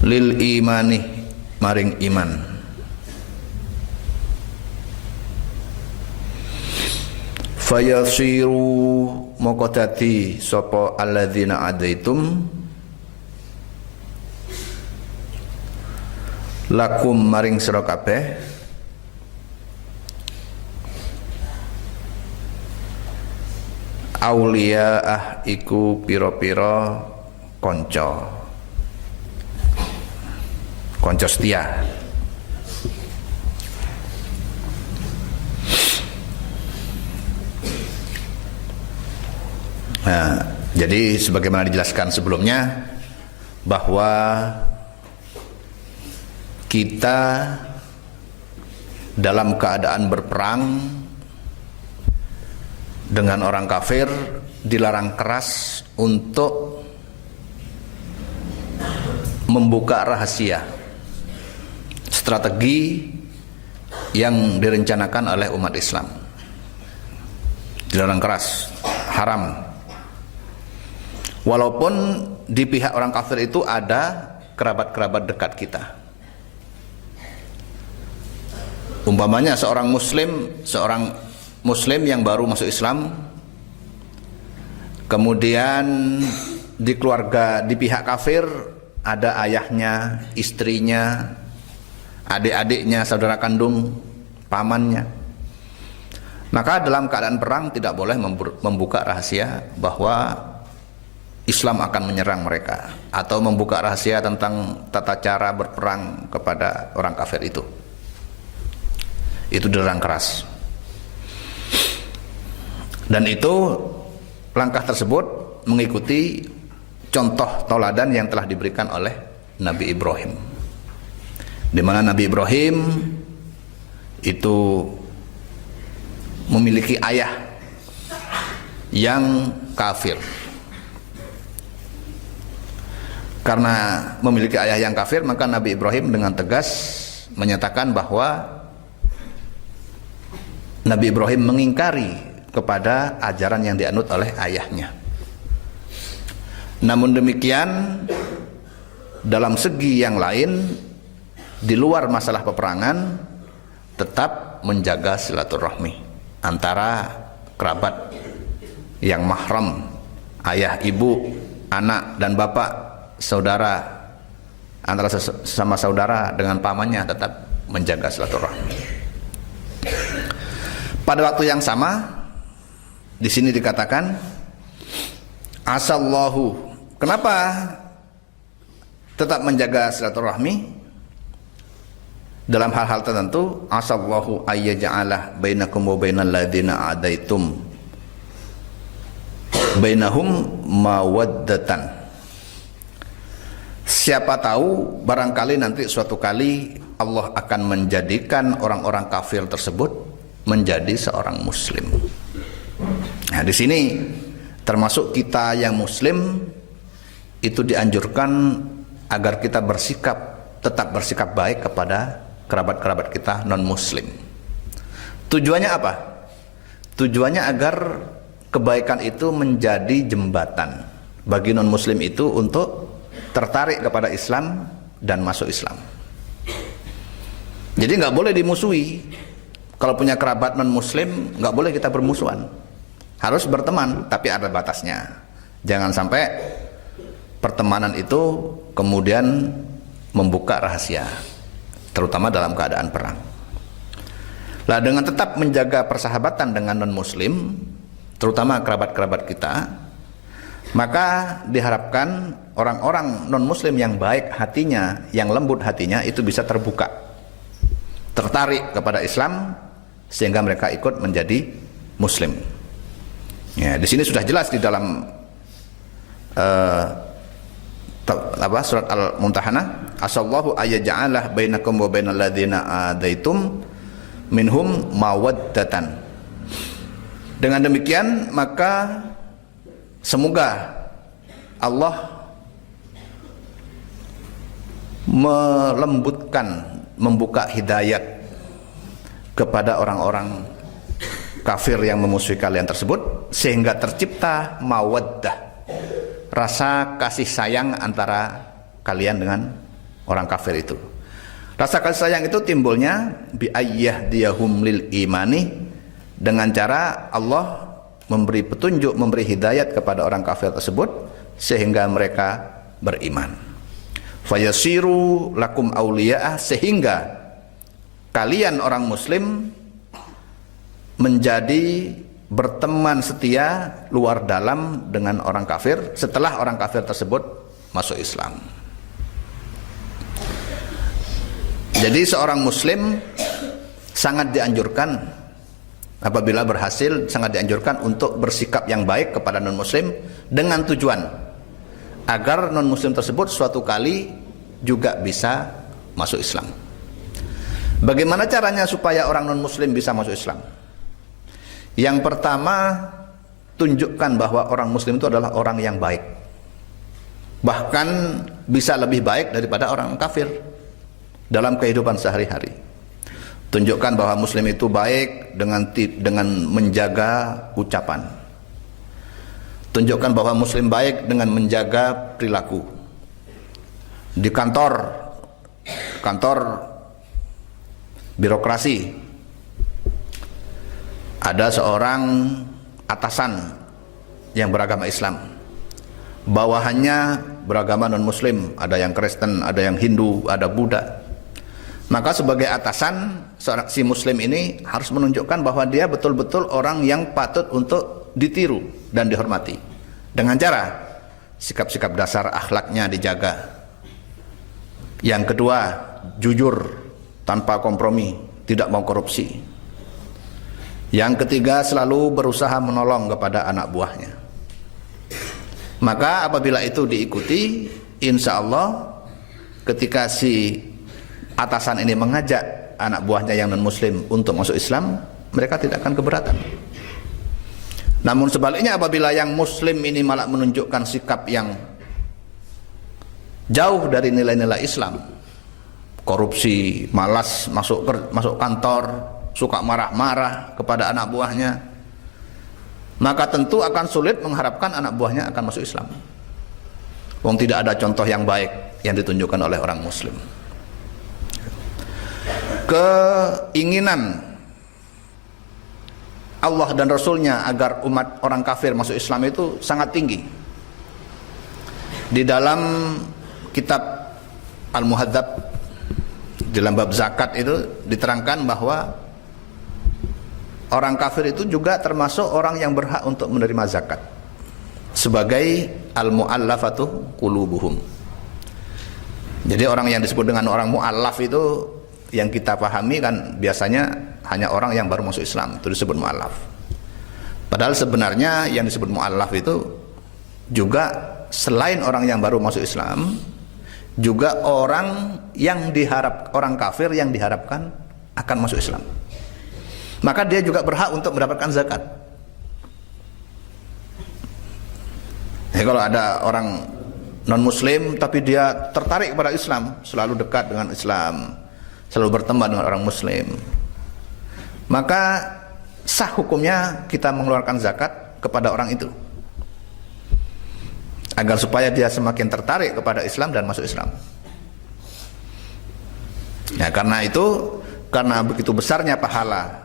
lil imani maring iman fayasiru moko dadi sapa alladzina adaitum lakum maring sira kabeh auliyaah iku pira-pira kanca setia. Nah, jadi sebagaimana dijelaskan sebelumnya bahwa kita dalam keadaan berperang dengan orang kafir dilarang keras untuk membuka rahasia strategi yang direncanakan oleh umat Islam. Dilarang keras, haram. Walaupun di pihak orang kafir itu ada kerabat-kerabat dekat kita. Umpamanya seorang muslim yang baru masuk Islam, kemudian di keluarga, di pihak kafir ada ayahnya, istrinya, adik-adiknya, saudara kandung, pamannya. Maka dalam keadaan perang tidak boleh membuka rahasia bahwa Islam akan menyerang mereka, atau membuka rahasia tentang tata cara berperang kepada orang kafir itu. Itu dilarang keras. Dan itu langkah tersebut mengikuti contoh tauladan yang telah diberikan oleh Nabi Ibrahim, di mana Nabi Ibrahim itu memiliki ayah yang kafir. Karena memiliki ayah yang kafir, maka Nabi Ibrahim dengan tegas menyatakan bahwa Nabi Ibrahim mengingkari kepada ajaran yang dianut oleh ayahnya. Namun demikian, dalam segi yang lain, di luar masalah peperangan, tetap menjaga silaturahmi antara kerabat yang mahram, ayah, ibu, anak dan bapak, saudara, antara sesama saudara dengan pamannya, tetap menjaga silaturahmi. Pada waktu yang sama, di sini dikatakan asallahu. Kenapa tetap menjaga silaturahmi? Dalam hal-hal tertentu, asallahu ayyaja'ala bainakum wa bainal ladzina adaitum bainahum mawaddatan. Siapa tahu barangkali nanti suatu kali Allah akan menjadikan orang-orang kafir tersebut menjadi seorang muslim. Nah, di sini termasuk kita yang muslim itu dianjurkan agar kita tetap bersikap baik kepada kerabat-kerabat kita non-muslim. Tujuannya apa? Tujuannya agar kebaikan itu menjadi jembatan bagi non-muslim itu untuk tertarik kepada Islam dan masuk Islam. Jadi nggak boleh dimusuhi. Kalau punya kerabat non-muslim, nggak boleh kita bermusuhan. Harus berteman, tapi ada batasnya. Jangan sampai pertemanan itu kemudian membuka rahasia, terutama dalam keadaan perang. Nah, dengan tetap menjaga persahabatan dengan non-muslim, terutama kerabat-kerabat kita, maka diharapkan orang-orang non-muslim yang baik hatinya, yang lembut hatinya, itu bisa terbuka, tertarik kepada Islam, sehingga mereka ikut menjadi muslim. Ya, di sini sudah jelas di dalam surat Al-Mumtahanah, asallahu ayyaja'ala bainakum wa bainal ladzina adaitum minhum mawaddatan. Dengan demikian maka semoga Allah melembutkan, membuka hidayat kepada orang-orang kafir yang memusuhi kalian tersebut, sehingga tercipta mawaddah, rasa kasih sayang antara kalian dengan orang kafir itu. Rasa kasih sayang itu timbulnya bi ayyahdiyahum lil imani, dengan cara Allah memberi petunjuk, memberi hidayat kepada orang kafir tersebut sehingga mereka beriman. Fayasiru lakum auliya'ah, sehingga kalian orang muslim menjadi berteman setia luar dalam dengan orang kafir setelah orang kafir tersebut masuk Islam. Jadi seorang muslim sangat dianjurkan, apabila berhasil, sangat dianjurkan untuk bersikap yang baik kepada non-muslim dengan tujuan agar non-muslim tersebut suatu kali juga bisa masuk Islam. Bagaimana caranya supaya orang non-muslim bisa masuk Islam? Yang pertama, tunjukkan bahwa orang muslim itu adalah orang yang baik, bahkan bisa lebih baik daripada orang kafir dalam kehidupan sehari-hari. Tunjukkan bahwa muslim itu baik dengan menjaga ucapan. Tunjukkan bahwa muslim baik dengan menjaga perilaku. Di kantor birokrasi, ada seorang atasan yang beragama Islam, bawahannya beragama non-muslim, ada yang Kristen, ada yang Hindu, ada Buddha. Maka sebagai atasan, seorang si muslim ini harus menunjukkan bahwa dia betul-betul orang yang patut untuk ditiru dan dihormati, dengan cara sikap-sikap dasar akhlaknya dijaga. Yang kedua, jujur tanpa kompromi, tidak mau korupsi. Yang ketiga, selalu berusaha menolong kepada anak buahnya. Maka apabila itu diikuti, insya Allah ketika si atasan ini mengajak anak buahnya yang non-muslim untuk masuk Islam, mereka tidak akan keberatan. Namun sebaliknya apabila yang muslim ini malah menunjukkan sikap yang jauh dari nilai-nilai Islam, korupsi, malas masuk kantor, suka marah-marah kepada anak buahnya, maka tentu akan sulit mengharapkan anak buahnya akan masuk Islam. Wong tidak ada contoh yang baik yang ditunjukkan oleh orang muslim. Keinginan Allah dan Rasulnya agar umat orang kafir masuk Islam itu sangat tinggi. Di dalam kitab Al-Muhadzab, dalam bab zakat itu diterangkan bahwa orang kafir itu juga termasuk orang yang berhak untuk menerima zakat sebagai al-mu'allafatu qulubuhum. Jadi orang yang disebut dengan orang mu'allaf itu yang kita pahami kan biasanya hanya orang yang baru masuk Islam, itu disebut mu'allaf. Padahal sebenarnya yang disebut mu'allaf itu juga selain orang yang baru masuk Islam, juga orang kafir yang diharapkan akan masuk Islam. Maka dia juga berhak untuk mendapatkan zakat. Kalau ada orang non muslim tapi dia tertarik kepada Islam, selalu dekat dengan Islam, selalu berteman dengan orang muslim, maka sah hukumnya kita mengeluarkan zakat kepada orang itu, agar supaya dia semakin tertarik kepada Islam dan masuk Islam. Ya, karena begitu besarnya pahala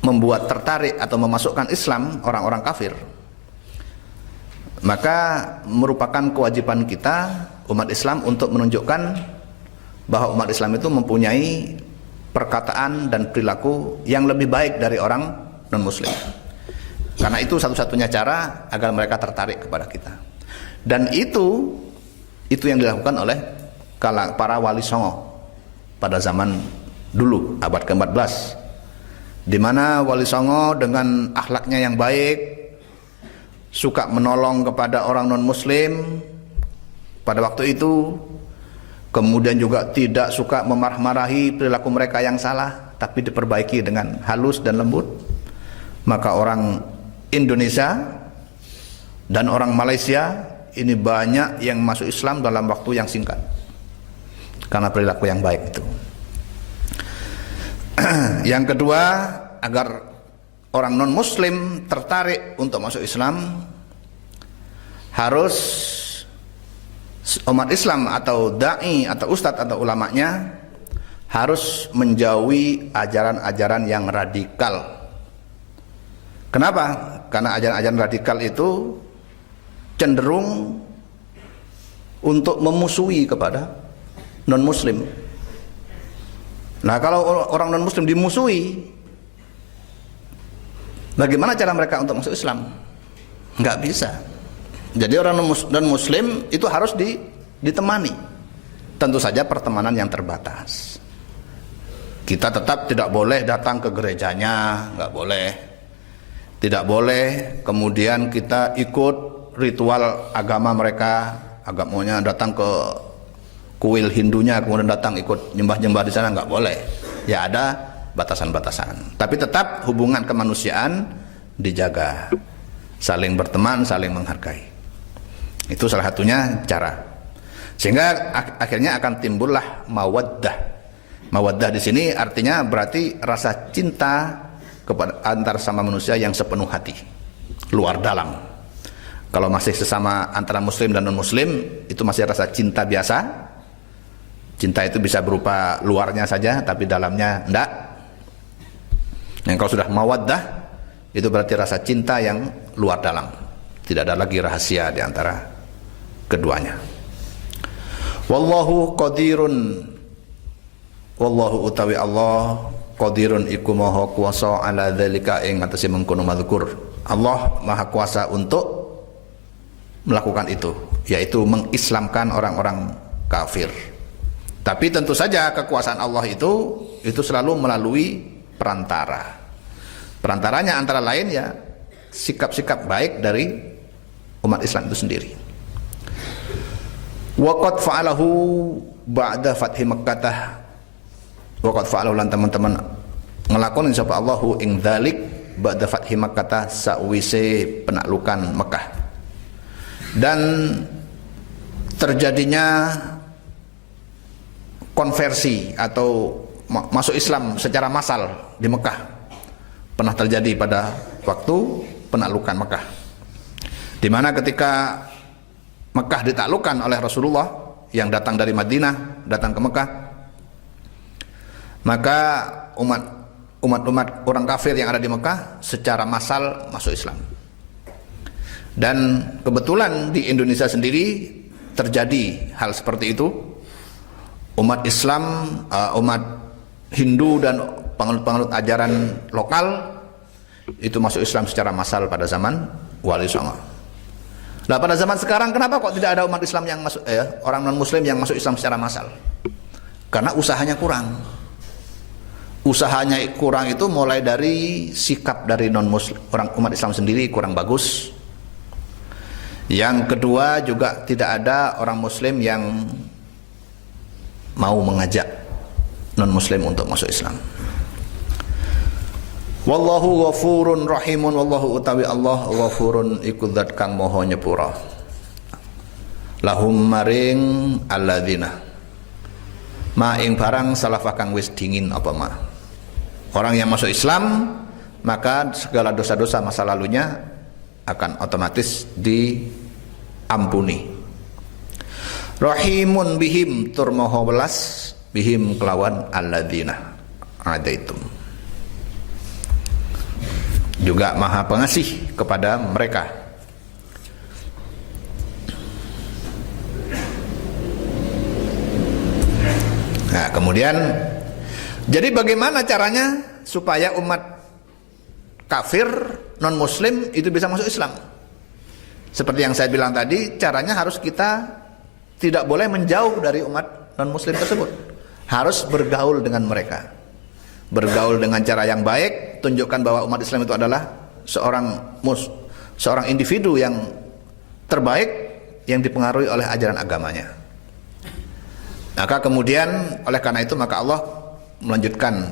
membuat tertarik atau memasukkan Islam orang-orang kafir, maka merupakan kewajiban kita umat Islam untuk menunjukkan bahwa umat Islam itu mempunyai perkataan dan perilaku yang lebih baik dari orang non-muslim. Karena itu satu-satunya cara agar mereka tertarik kepada kita. Dan itu yang dilakukan oleh para wali songo pada zaman dulu, abad ke-14, di mana wali songo dengan akhlaknya yang baik, suka menolong kepada orang non-muslim pada waktu itu, kemudian juga tidak suka memarah-marahi perilaku mereka yang salah, tapi diperbaiki dengan halus dan lembut. Maka orang Indonesia dan orang Malaysia ini banyak yang masuk Islam dalam waktu yang singkat karena perilaku yang baik itu. Yang kedua, agar orang non-muslim tertarik untuk masuk Islam, harus umat Islam atau da'i atau ustadz atau ulamanya harus menjauhi ajaran-ajaran yang radikal. Kenapa? Karena ajaran-ajaran radikal itu cenderung untuk memusuhi kepada non-muslim. Nah, kalau orang non-muslim dimusuhi, bagaimana cara mereka untuk masuk Islam? Nggak bisa. Jadi orang non-muslim itu harus ditemani. Tentu saja pertemanan yang terbatas. Kita tetap tidak boleh datang ke gerejanya, nggak boleh. Tidak boleh kemudian kita ikut ritual agama mereka, agamanya datang ke kuil Hindunya, kemudian datang ikut nyembah-nyembah di sana, nggak boleh. Ya ada batasan-batasan. Tapi tetap hubungan kemanusiaan dijaga, saling berteman, saling menghargai. Itu salah satunya cara. Sehingga akhirnya akan timbullah mawaddah. Mawaddah di sini artinya berarti rasa cinta kepada antar sama manusia yang sepenuh hati, luar dalam. Kalau masih sesama antara muslim dan non muslim, itu masih rasa cinta biasa. Cinta itu bisa berupa luarnya saja, tapi dalamnya enggak. Yang kalau sudah mawaddah, itu berarti rasa cinta yang luar dalam. Tidak ada lagi rahasia di antara keduanya. Wallahu qadirun, wallahu utawi Allah qadirun iku maha kuasa ala dzalika ing atase mengkono mazkur. Allah maha kuasa untuk melakukan itu, yaitu mengislamkan orang-orang kafir. Tapi tentu saja kekuasaan Allah itu selalu melalui perantara. Perantaranya antara lain ya sikap-sikap baik dari umat Islam itu sendiri. Waqad fa'alahu ba'da fathi Makkah. Waqad fa'alahu lan teman-teman ngelakoni sapa Allahu ing dzalik ba'da fathi Makkah, sa'wise penaklukan Mekah. Dan terjadinya konversi atau masuk Islam secara massal di Mekah pernah terjadi pada waktu penaklukan Mekah, di mana ketika Mekah ditaklukkan oleh Rasulullah yang datang dari Madinah datang ke Mekah, maka umat orang kafir yang ada di Mekah secara massal masuk Islam. Dan kebetulan di Indonesia sendiri terjadi hal seperti itu. Umat Islam, umat Hindu dan penganut-penganut ajaran lokal itu masuk Islam secara massal pada zaman Wali Songo. Nah, pada zaman sekarang kenapa kok tidak ada umat Islam yang masuk, orang non Muslim yang masuk Islam secara massal? Karena usahanya kurang. Usahanya kurang itu mulai dari sikap dari non Muslim, orang umat Islam sendiri kurang bagus. Yang kedua juga tidak ada orang Muslim yang mau mengajak non Muslim untuk masuk Islam. Wallahu ghafurun rahimun, wallahu utawi Allah ghafurun iku zat kang maha nyepura. Lahum maring alladzina ma ing barang salafah kang wis dingin apa ma. Orang yang masuk Islam maka segala dosa-dosa masa lalunya akan otomatis diampuni. Rahimun bihim tur maha welas bihim kelawan alladzina adaitum. Juga maha pengasih kepada mereka. Nah, kemudian jadi bagaimana caranya supaya umat kafir non muslim itu bisa masuk Islam? Seperti yang saya bilang tadi, caranya harus kita tidak boleh menjauh dari umat non muslim tersebut. Harus bergaul dengan mereka. Bergaul dengan cara yang baik, tunjukkan bahwa umat Islam itu adalah seorang individu yang terbaik yang dipengaruhi oleh ajaran agamanya. Maka kemudian oleh karena itu maka Allah melanjutkan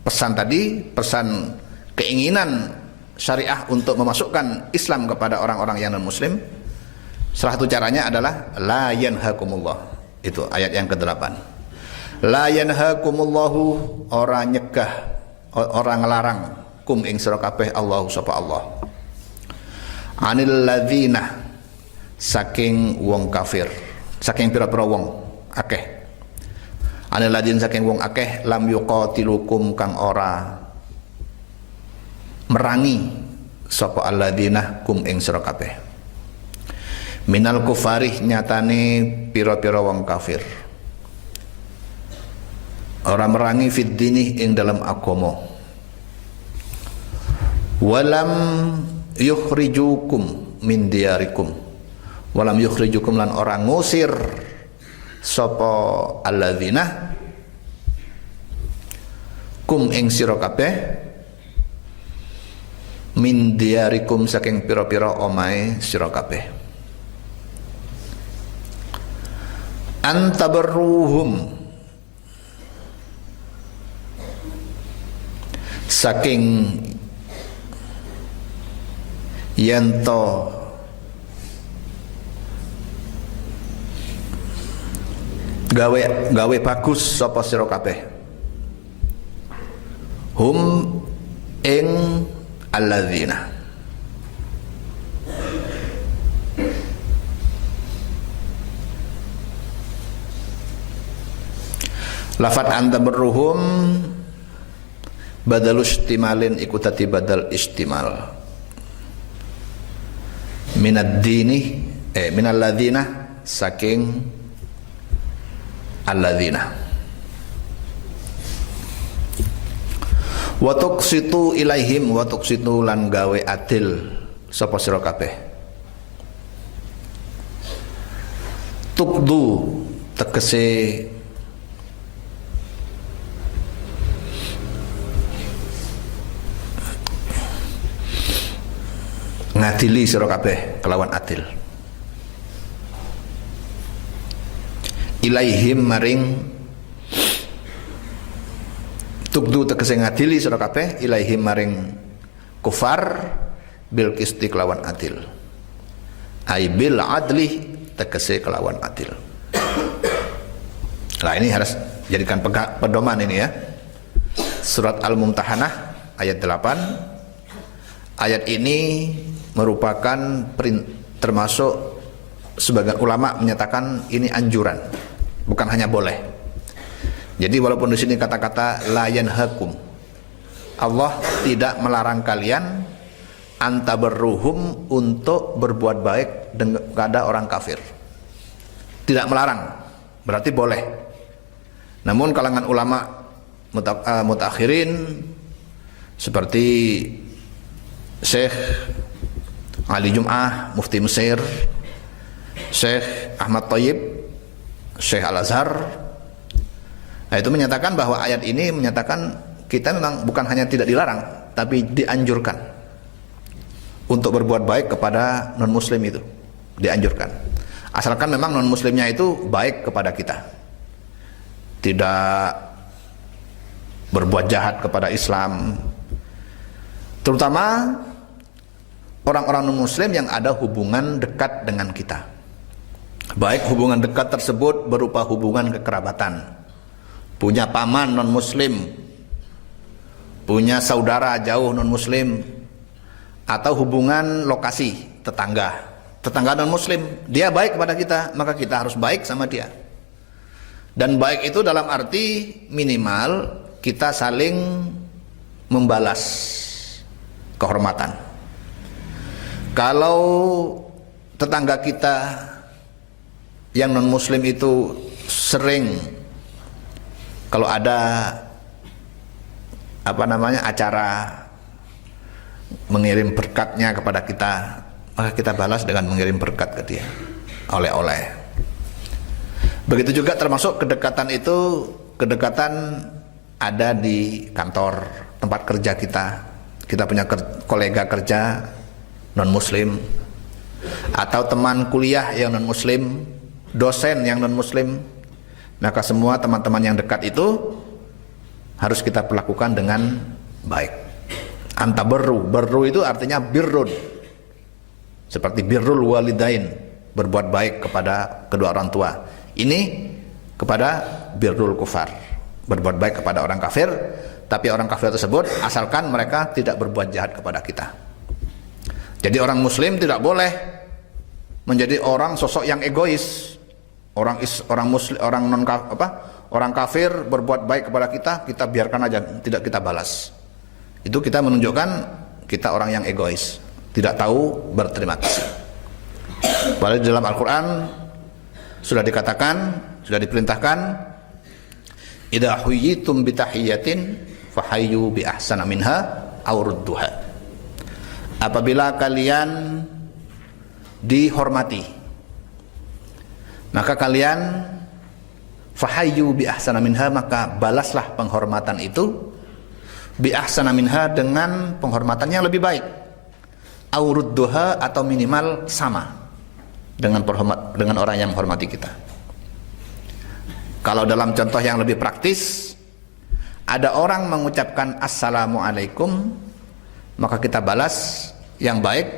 pesan tadi, pesan keinginan syariah untuk memasukkan Islam kepada orang-orang yang non muslim. Salah satu caranya adalah la yanhakumullah. Itu ayat yang ke-8. La yanhakumullahu, orang nyegah, orang ngelarang kum ing sira kabeh Allahu sapa Allah. Anil ladzina, saking wong kafir, saking pira-pira wong akeh. Anil ladzina, saking wong akeh lam yuqatilukum kang ora merangi sapa alladzina kum ing sira kabeh. Minal kufarih, nyatane pira-pira wong kafir. Orang merangi fid dini ing dalam agama. Walam yukhrijukum min diyarikum. Walam yukhrijukum lan orang ngusir sapa alladzina kum ing sira kabeh min diyarikum saking pira-pira omahe sira kabeh. Antabarruhum, saking yanto gawe bagus sapa sira kabeh hum ing alladzina. Lafat antabarruhum badal istimalin iku tadi badal istimal minad dini minal ladzina saking alladzina. Wa tuqsitu ilaihim, wa tuqsitu lan gawe adil sapa sira kabeh. Tuqdu tegese ngadili sira kabeh kelawan adil. Ilaihim maring tugdu tegese ngadili sira kabeh ilaihim maring kufar bil qisti kelawan adil. Ai bil adli tegese kelawan adil. Nah ini harus jadikan pedoman ini ya. Surat Al-Mumtahanah ayat 8. Ayat ini merupakan termasuk sebagian ulama menyatakan ini anjuran, bukan hanya boleh. Jadi walaupun di sini kata-kata la yanhakum, Allah tidak melarang kalian antabarruhum untuk berbuat baik kepada orang kafir. Tidak melarang, berarti boleh. Namun kalangan ulama mutakhirin seperti Syekh Ali Jum'ah, Mufti Mesir, Syekh Ahmad Thayyib, Syekh Al-Azhar, nah itu menyatakan bahwa ayat ini menyatakan kita memang bukan hanya tidak dilarang, tapi dianjurkan untuk berbuat baik kepada non-muslim itu. Dianjurkan. Asalkan memang non-muslimnya itu baik kepada kita. Tidak berbuat jahat kepada Islam. Terutama orang-orang non-muslim yang ada hubungan dekat dengan kita. Baik hubungan dekat tersebut berupa hubungan kekerabatan. Punya paman non-muslim, punya saudara jauh non-muslim, atau hubungan lokasi tetangga non-muslim, dia baik kepada kita, maka kita harus baik sama dia. Dan baik itu dalam arti minimal kita saling membalas kehormatan. Kalau tetangga kita yang non-muslim itu sering kalau ada acara mengirim berkatnya kepada kita, maka kita balas dengan mengirim berkat ke dia, oleh-oleh. Begitu juga termasuk kedekatan itu, kedekatan ada di kantor, tempat kerja kita. Kita punya kolega kerja non-muslim, atau teman kuliah yang non-muslim, dosen yang non-muslim, maka semua teman-teman yang dekat itu harus kita perlakukan dengan baik. Antabarru, barru itu artinya birrun, seperti birrul walidain, berbuat baik kepada kedua orang tua. Ini kepada birrul kufar, berbuat baik kepada orang kafir, tapi orang kafir tersebut asalkan mereka tidak berbuat jahat kepada kita. Jadi orang muslim tidak boleh menjadi orang sosok yang egois. Orang kafir berbuat baik kepada kita, kita biarkan aja, tidak kita balas. Itu kita menunjukkan kita orang yang egois, tidak tahu berterima kasih. Padahal di dalam Al-Quran sudah dikatakan, sudah diperintahkan, idza huyyitum bitahiyatin fahayyu bi ahsana minha aw rudduha. Apabila kalian dihormati, maka kalian fahayyu bi ahsana minha, maka balaslah penghormatan itu bi ahsana minha dengan penghormatan yang lebih baik, aw rudduha atau minimal sama dengan orang yang menghormati kita. Kalau dalam contoh yang lebih praktis, ada orang mengucapkan assalamualaikum, maka kita balas yang baik,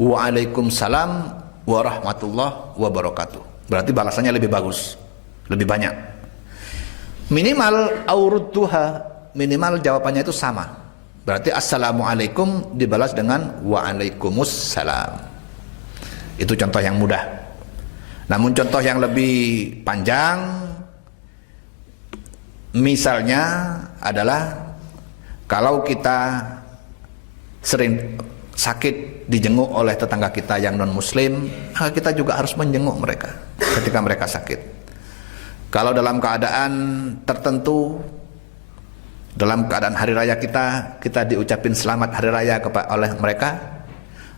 waalaikumsalam warahmatullahi wabarakatuh. Berarti balasannya lebih bagus, lebih banyak. Minimal aurudduha, minimal jawabannya itu sama. Berarti assalamualaikum dibalas dengan waalaikumsalam. Itu contoh yang mudah. Namun contoh yang lebih panjang, misalnya adalah kalau kita sering sakit dijenguk oleh tetangga kita yang non-muslim, maka kita juga harus menjenguk mereka ketika mereka sakit. Kalau dalam keadaan tertentu, dalam keadaan hari raya kita diucapin selamat hari raya oleh mereka,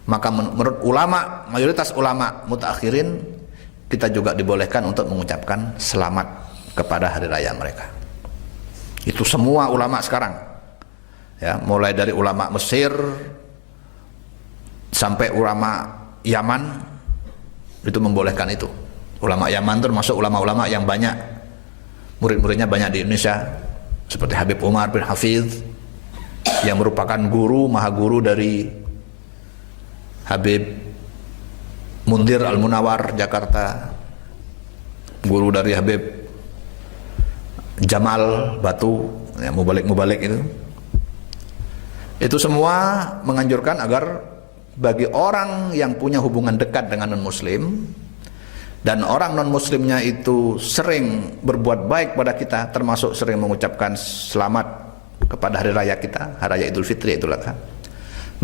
maka menurut ulama, mayoritas ulama mutakhirin, kita juga dibolehkan untuk mengucapkan selamat kepada hari raya mereka. Itu semua ulama sekarang, ya, mulai dari ulama Mesir sampai ulama Yaman itu membolehkan itu. Ulama Yaman termasuk ulama-ulama yang banyak murid-muridnya banyak di Indonesia, seperti Habib Umar bin Hafiz, yang merupakan maha guru dari Habib Mundir Al-Munawar Jakarta, guru dari Habib Jamal Batu, ya, Mubalik itu semua menganjurkan agar bagi orang yang punya hubungan dekat dengan non-muslim dan orang non-muslimnya itu sering berbuat baik pada kita, termasuk sering mengucapkan selamat kepada hari raya kita, hari raya Idul Fitri, Idul Adha,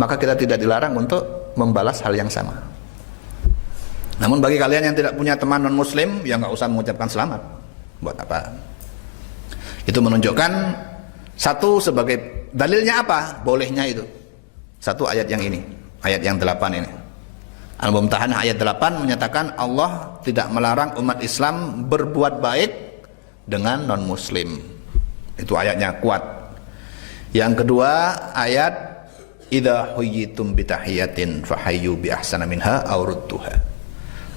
maka kita tidak dilarang untuk membalas hal yang sama. Namun bagi kalian yang tidak punya teman non-muslim, ya nggak usah mengucapkan selamat. Buat apa? Itu menunjukkan satu, sebagai dalilnya apa? Bolehnya itu. Satu, ayat yang ini, ayat yang 8 ini. Al-Mumtahanah ayat 8 menyatakan Allah tidak melarang umat Islam berbuat baik dengan non-muslim. Itu ayatnya kuat. Yang kedua, ayat idza huyyitum bitahiyatin fahayyu bi ahsana minha aw rudduha.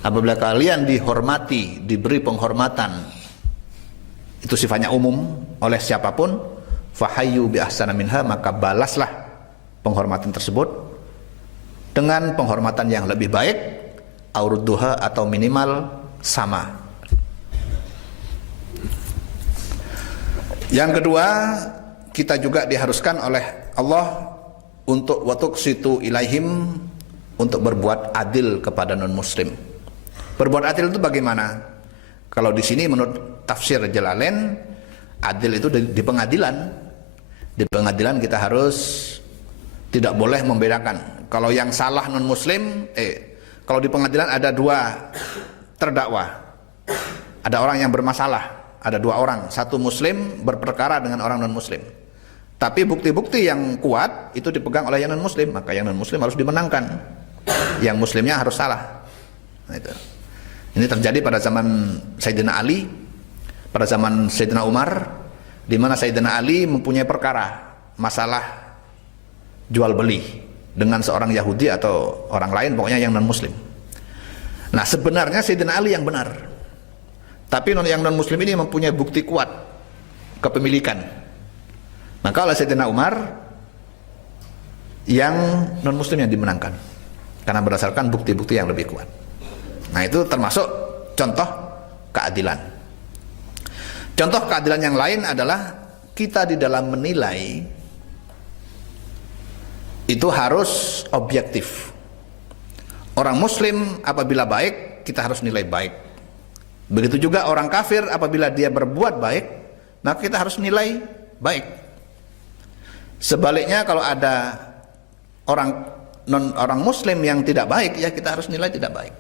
Apabila kalian dihormati, diberi penghormatan, itu sifatnya umum oleh siapapun, fahayyu bi ahsana minha, maka balaslah penghormatan tersebut dengan penghormatan yang lebih baik, aw rudduha, atau minimal sama. Yang kedua, kita juga diharuskan oleh Allah untuk watuqsitu ilaihim, untuk berbuat adil kepada non-muslim. Berbuat adil itu bagaimana? Kalau di sini menurut tafsir Jalalain, adil itu di pengadilan. Di pengadilan kita harus tidak boleh membedakan. Kalau yang salah non-muslim, kalau di pengadilan ada dua terdakwa, ada orang yang bermasalah, ada dua orang, satu muslim berperkara dengan orang non-muslim. Tapi bukti-bukti yang kuat itu dipegang oleh yang non-muslim, maka yang non-muslim harus dimenangkan, yang muslimnya harus salah. Nah, itu. Ini terjadi pada zaman Sayyidina Ali, pada zaman Sayyidina Umar, di mana Sayyidina Ali mempunyai perkara masalah jual beli dengan seorang Yahudi atau orang lain, pokoknya yang non-muslim. Nah, sebenarnya Sayyidina Ali yang benar, tapi yang non-muslim ini mempunyai bukti kuat kepemilikan. Maka oleh Sayyidina Umar, yang non-muslim yang dimenangkan karena berdasarkan bukti-bukti yang lebih kuat. Nah, itu termasuk contoh keadilan. Contoh keadilan yang lain adalah kita di dalam menilai itu harus objektif. Orang muslim apabila baik, kita harus nilai baik. Begitu juga orang kafir apabila dia berbuat baik, maka kita harus nilai baik. Sebaliknya kalau ada orang muslim yang tidak baik, ya kita harus nilai tidak baik.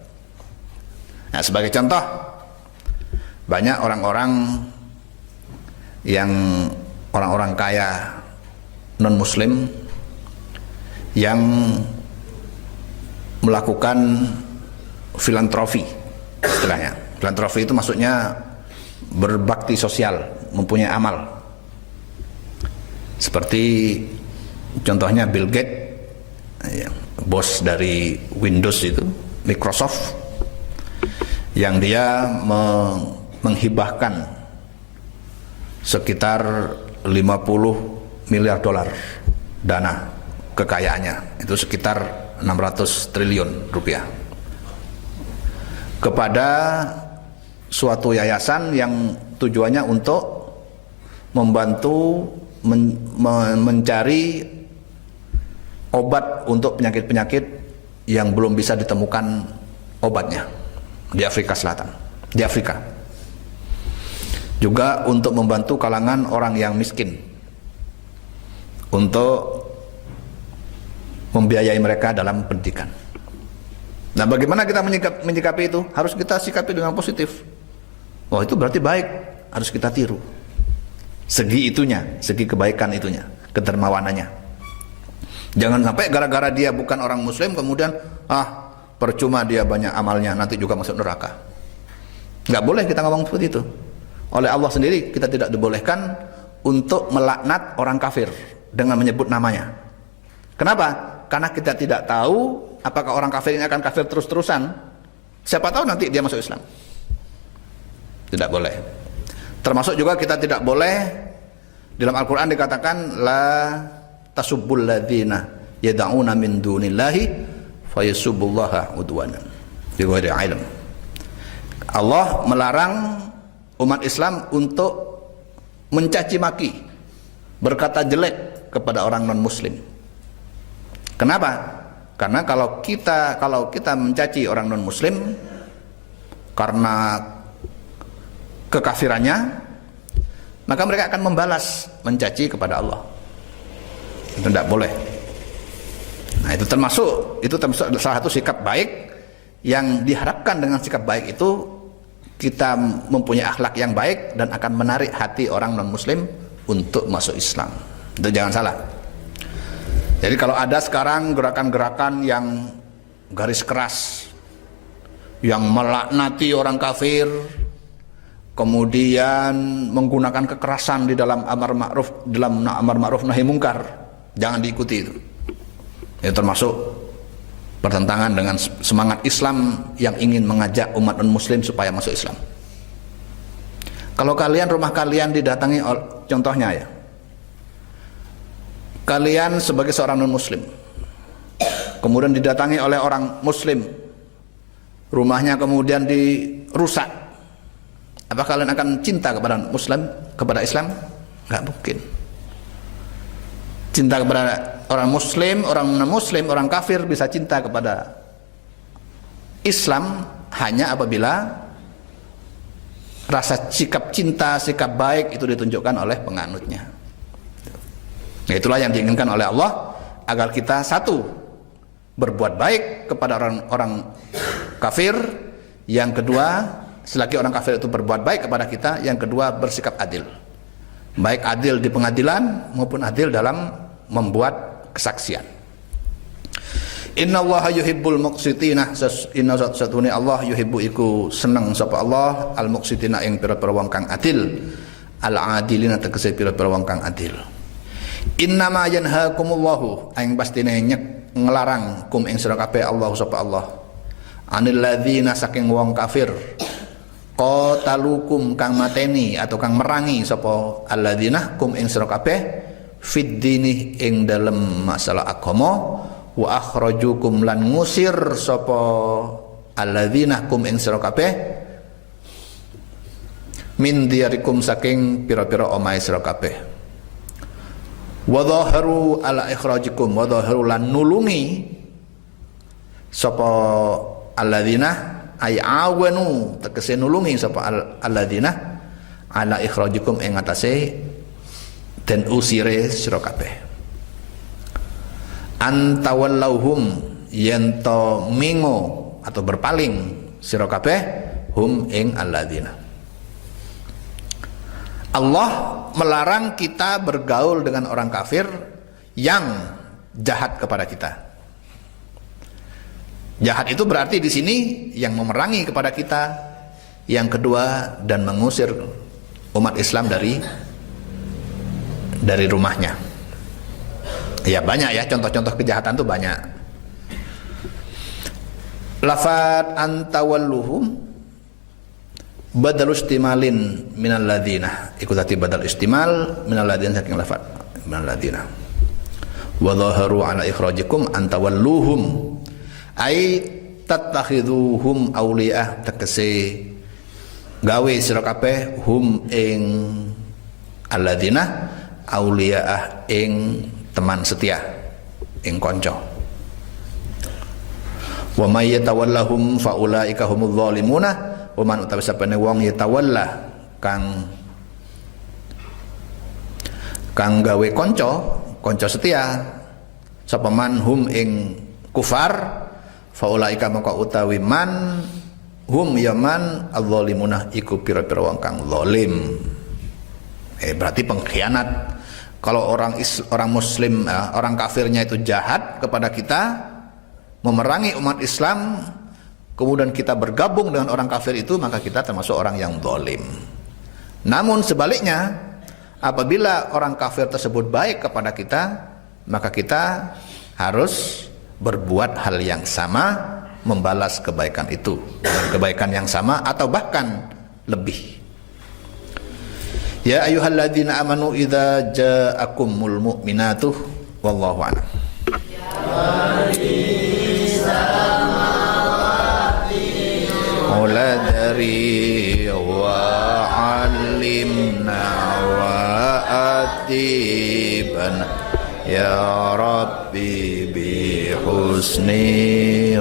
Nah, sebagai contoh, banyak orang-orang yang orang-orang kaya non-muslim yang melakukan filantropi, istilahnya. Filantropi itu maksudnya berbakti sosial, mempunyai amal. Seperti contohnya Bill Gates, bos dari Windows itu, Microsoft, yang dia menghibahkan sekitar 50 miliar dolar dana kekayaannya, itu sekitar 600 triliun rupiah, kepada suatu yayasan yang tujuannya untuk membantu mencari obat untuk penyakit-penyakit yang belum bisa ditemukan obatnya di Afrika Selatan, di Afrika. Juga untuk membantu kalangan orang yang miskin, untuk membiayai mereka dalam pendidikan. Nah, bagaimana kita menyikapi itu? Harus kita sikapi dengan positif. Wah, itu berarti baik, harus kita tiru. Segi itunya, segi kebaikan itunya, kedermawanannya. Jangan sampai gara-gara dia bukan orang muslim kemudian percuma dia banyak amalnya, nanti juga masuk neraka. Nggak boleh kita ngomong seperti itu. Oleh Allah sendiri kita tidak dibolehkan untuk melaknat orang kafir dengan menyebut namanya. Kenapa? Karena kita tidak tahu apakah orang kafir ini akan kafir terus-terusan. Siapa tahu nanti dia masuk Islam. Tidak boleh. Termasuk juga kita tidak boleh, dalam Al-Quran dikatakan la tasubbul ladzina yad'una min dunillahi fayasubbullaha udwanan bighairi ilm. Allah melarang umat Islam untuk mencaci maki, berkata jelek kepada orang non muslim. Kenapa? Karena kalau kita mencaci orang non muslim karena kekafirannya, maka mereka akan membalas mencaci kepada Allah. Itu tidak boleh. Nah, itu termasuk salah satu sikap baik yang diharapkan. Dengan sikap baik itu kita mempunyai akhlak yang baik dan akan menarik hati orang non muslim untuk masuk Islam. Itu jangan salah. Jadi kalau ada sekarang gerakan-gerakan yang garis keras, yang melaknati orang kafir, kemudian menggunakan kekerasan di dalam amar ma'ruf nahi mungkar, jangan diikuti itu. Itu termasuk bertentangan dengan semangat Islam yang ingin mengajak umat non-muslim supaya masuk Islam. Kalau rumah kalian didatangi, contohnya ya, kalian sebagai seorang non-muslim kemudian didatangi oleh orang muslim, rumahnya kemudian dirusak, apa kalian akan cinta kepada muslim, kepada Islam? Nggak mungkin. Cinta kepada orang muslim, orang non-muslim, orang kafir bisa cinta kepada Islam hanya apabila rasa sikap cinta, sikap baik itu ditunjukkan oleh penganutnya. Nah, itulah yang diinginkan oleh Allah, agar kita satu, berbuat baik kepada orang kafir. Yang kedua, selagi orang kafir itu berbuat baik kepada kita, yang kedua bersikap adil. Baik adil di pengadilan maupun adil dalam membuat kesaksian. Innallaha yuhibbul muqsitina, inna satune Allah yuhibbu iku seneng sapa Allah al muqsitina ing pira-pira wong kang adil, al adilina tegese pira-pira wong kang adil. Innama yanhaakumullahu, aing pastine ngelarang kum ing sira kabeh Allah sapa Allah, anil ladzina saking wong kafir, qatalukum kang mateni atau kang merangi sapa alladzina kum ing sira kabeh fid dini ing dalem masalah agama, wa akhrajukum lan ngusir sapa alladzina kum ing sira kabeh min diyarikum saking pira-pira omahe sira kabeh, wa dhaharu ala ikhrajikum, wa dhaharu lan nulungi sapa alladzina ay awanu tegese nulungi sapa alladzina ala ikhrajikum ing atase den usire sira kabeh. Antawallauhum yento mingo atau berpaling sira kabeh hum ing alladzina. Allah melarang kita bergaul dengan orang kafir yang jahat kepada kita. Jahat itu berarti di sini yang memerangi kepada kita, yang kedua dan mengusir umat Islam dari rumahnya. Ya banyak ya, contoh-contoh kejahatan itu banyak. Lafad antawalluhum badal istimalin minal ladina, ikut tadi badal istimal minal ladina saking lafad minal ladina. Wa dhaharu ala ikhrajikum antawalluhum ai tattakhiduhum awliya, tegese gawe sira kabeh hum ing alladzina awliyaah ing teman setia, ing konco. Wa may yatawallahum fa ulaika humudz zalimuna, wa man utawi sapane wong yatawalla kang gawe konco setia sapa man hum ing kufar, fa ulaika maka utawi man hum yaman adz-zalimuna iku pira-pira wong kang zalim. Berarti pengkhianat. Kalau orang muslim, orang kafirnya itu jahat kepada kita, memerangi umat Islam, kemudian kita bergabung dengan orang kafir itu, maka kita termasuk orang yang zalim. Namun sebaliknya, apabila orang kafir tersebut baik kepada kita, maka kita harus berbuat hal yang sama, membalas kebaikan itu dengan kebaikan yang sama atau bahkan lebih. Ya ayyuhalladzina amanu idza ja'akumul mu'minatu Wallahu a'lam. Ola dari wa alimna wa atiban ya Rabbi bi husni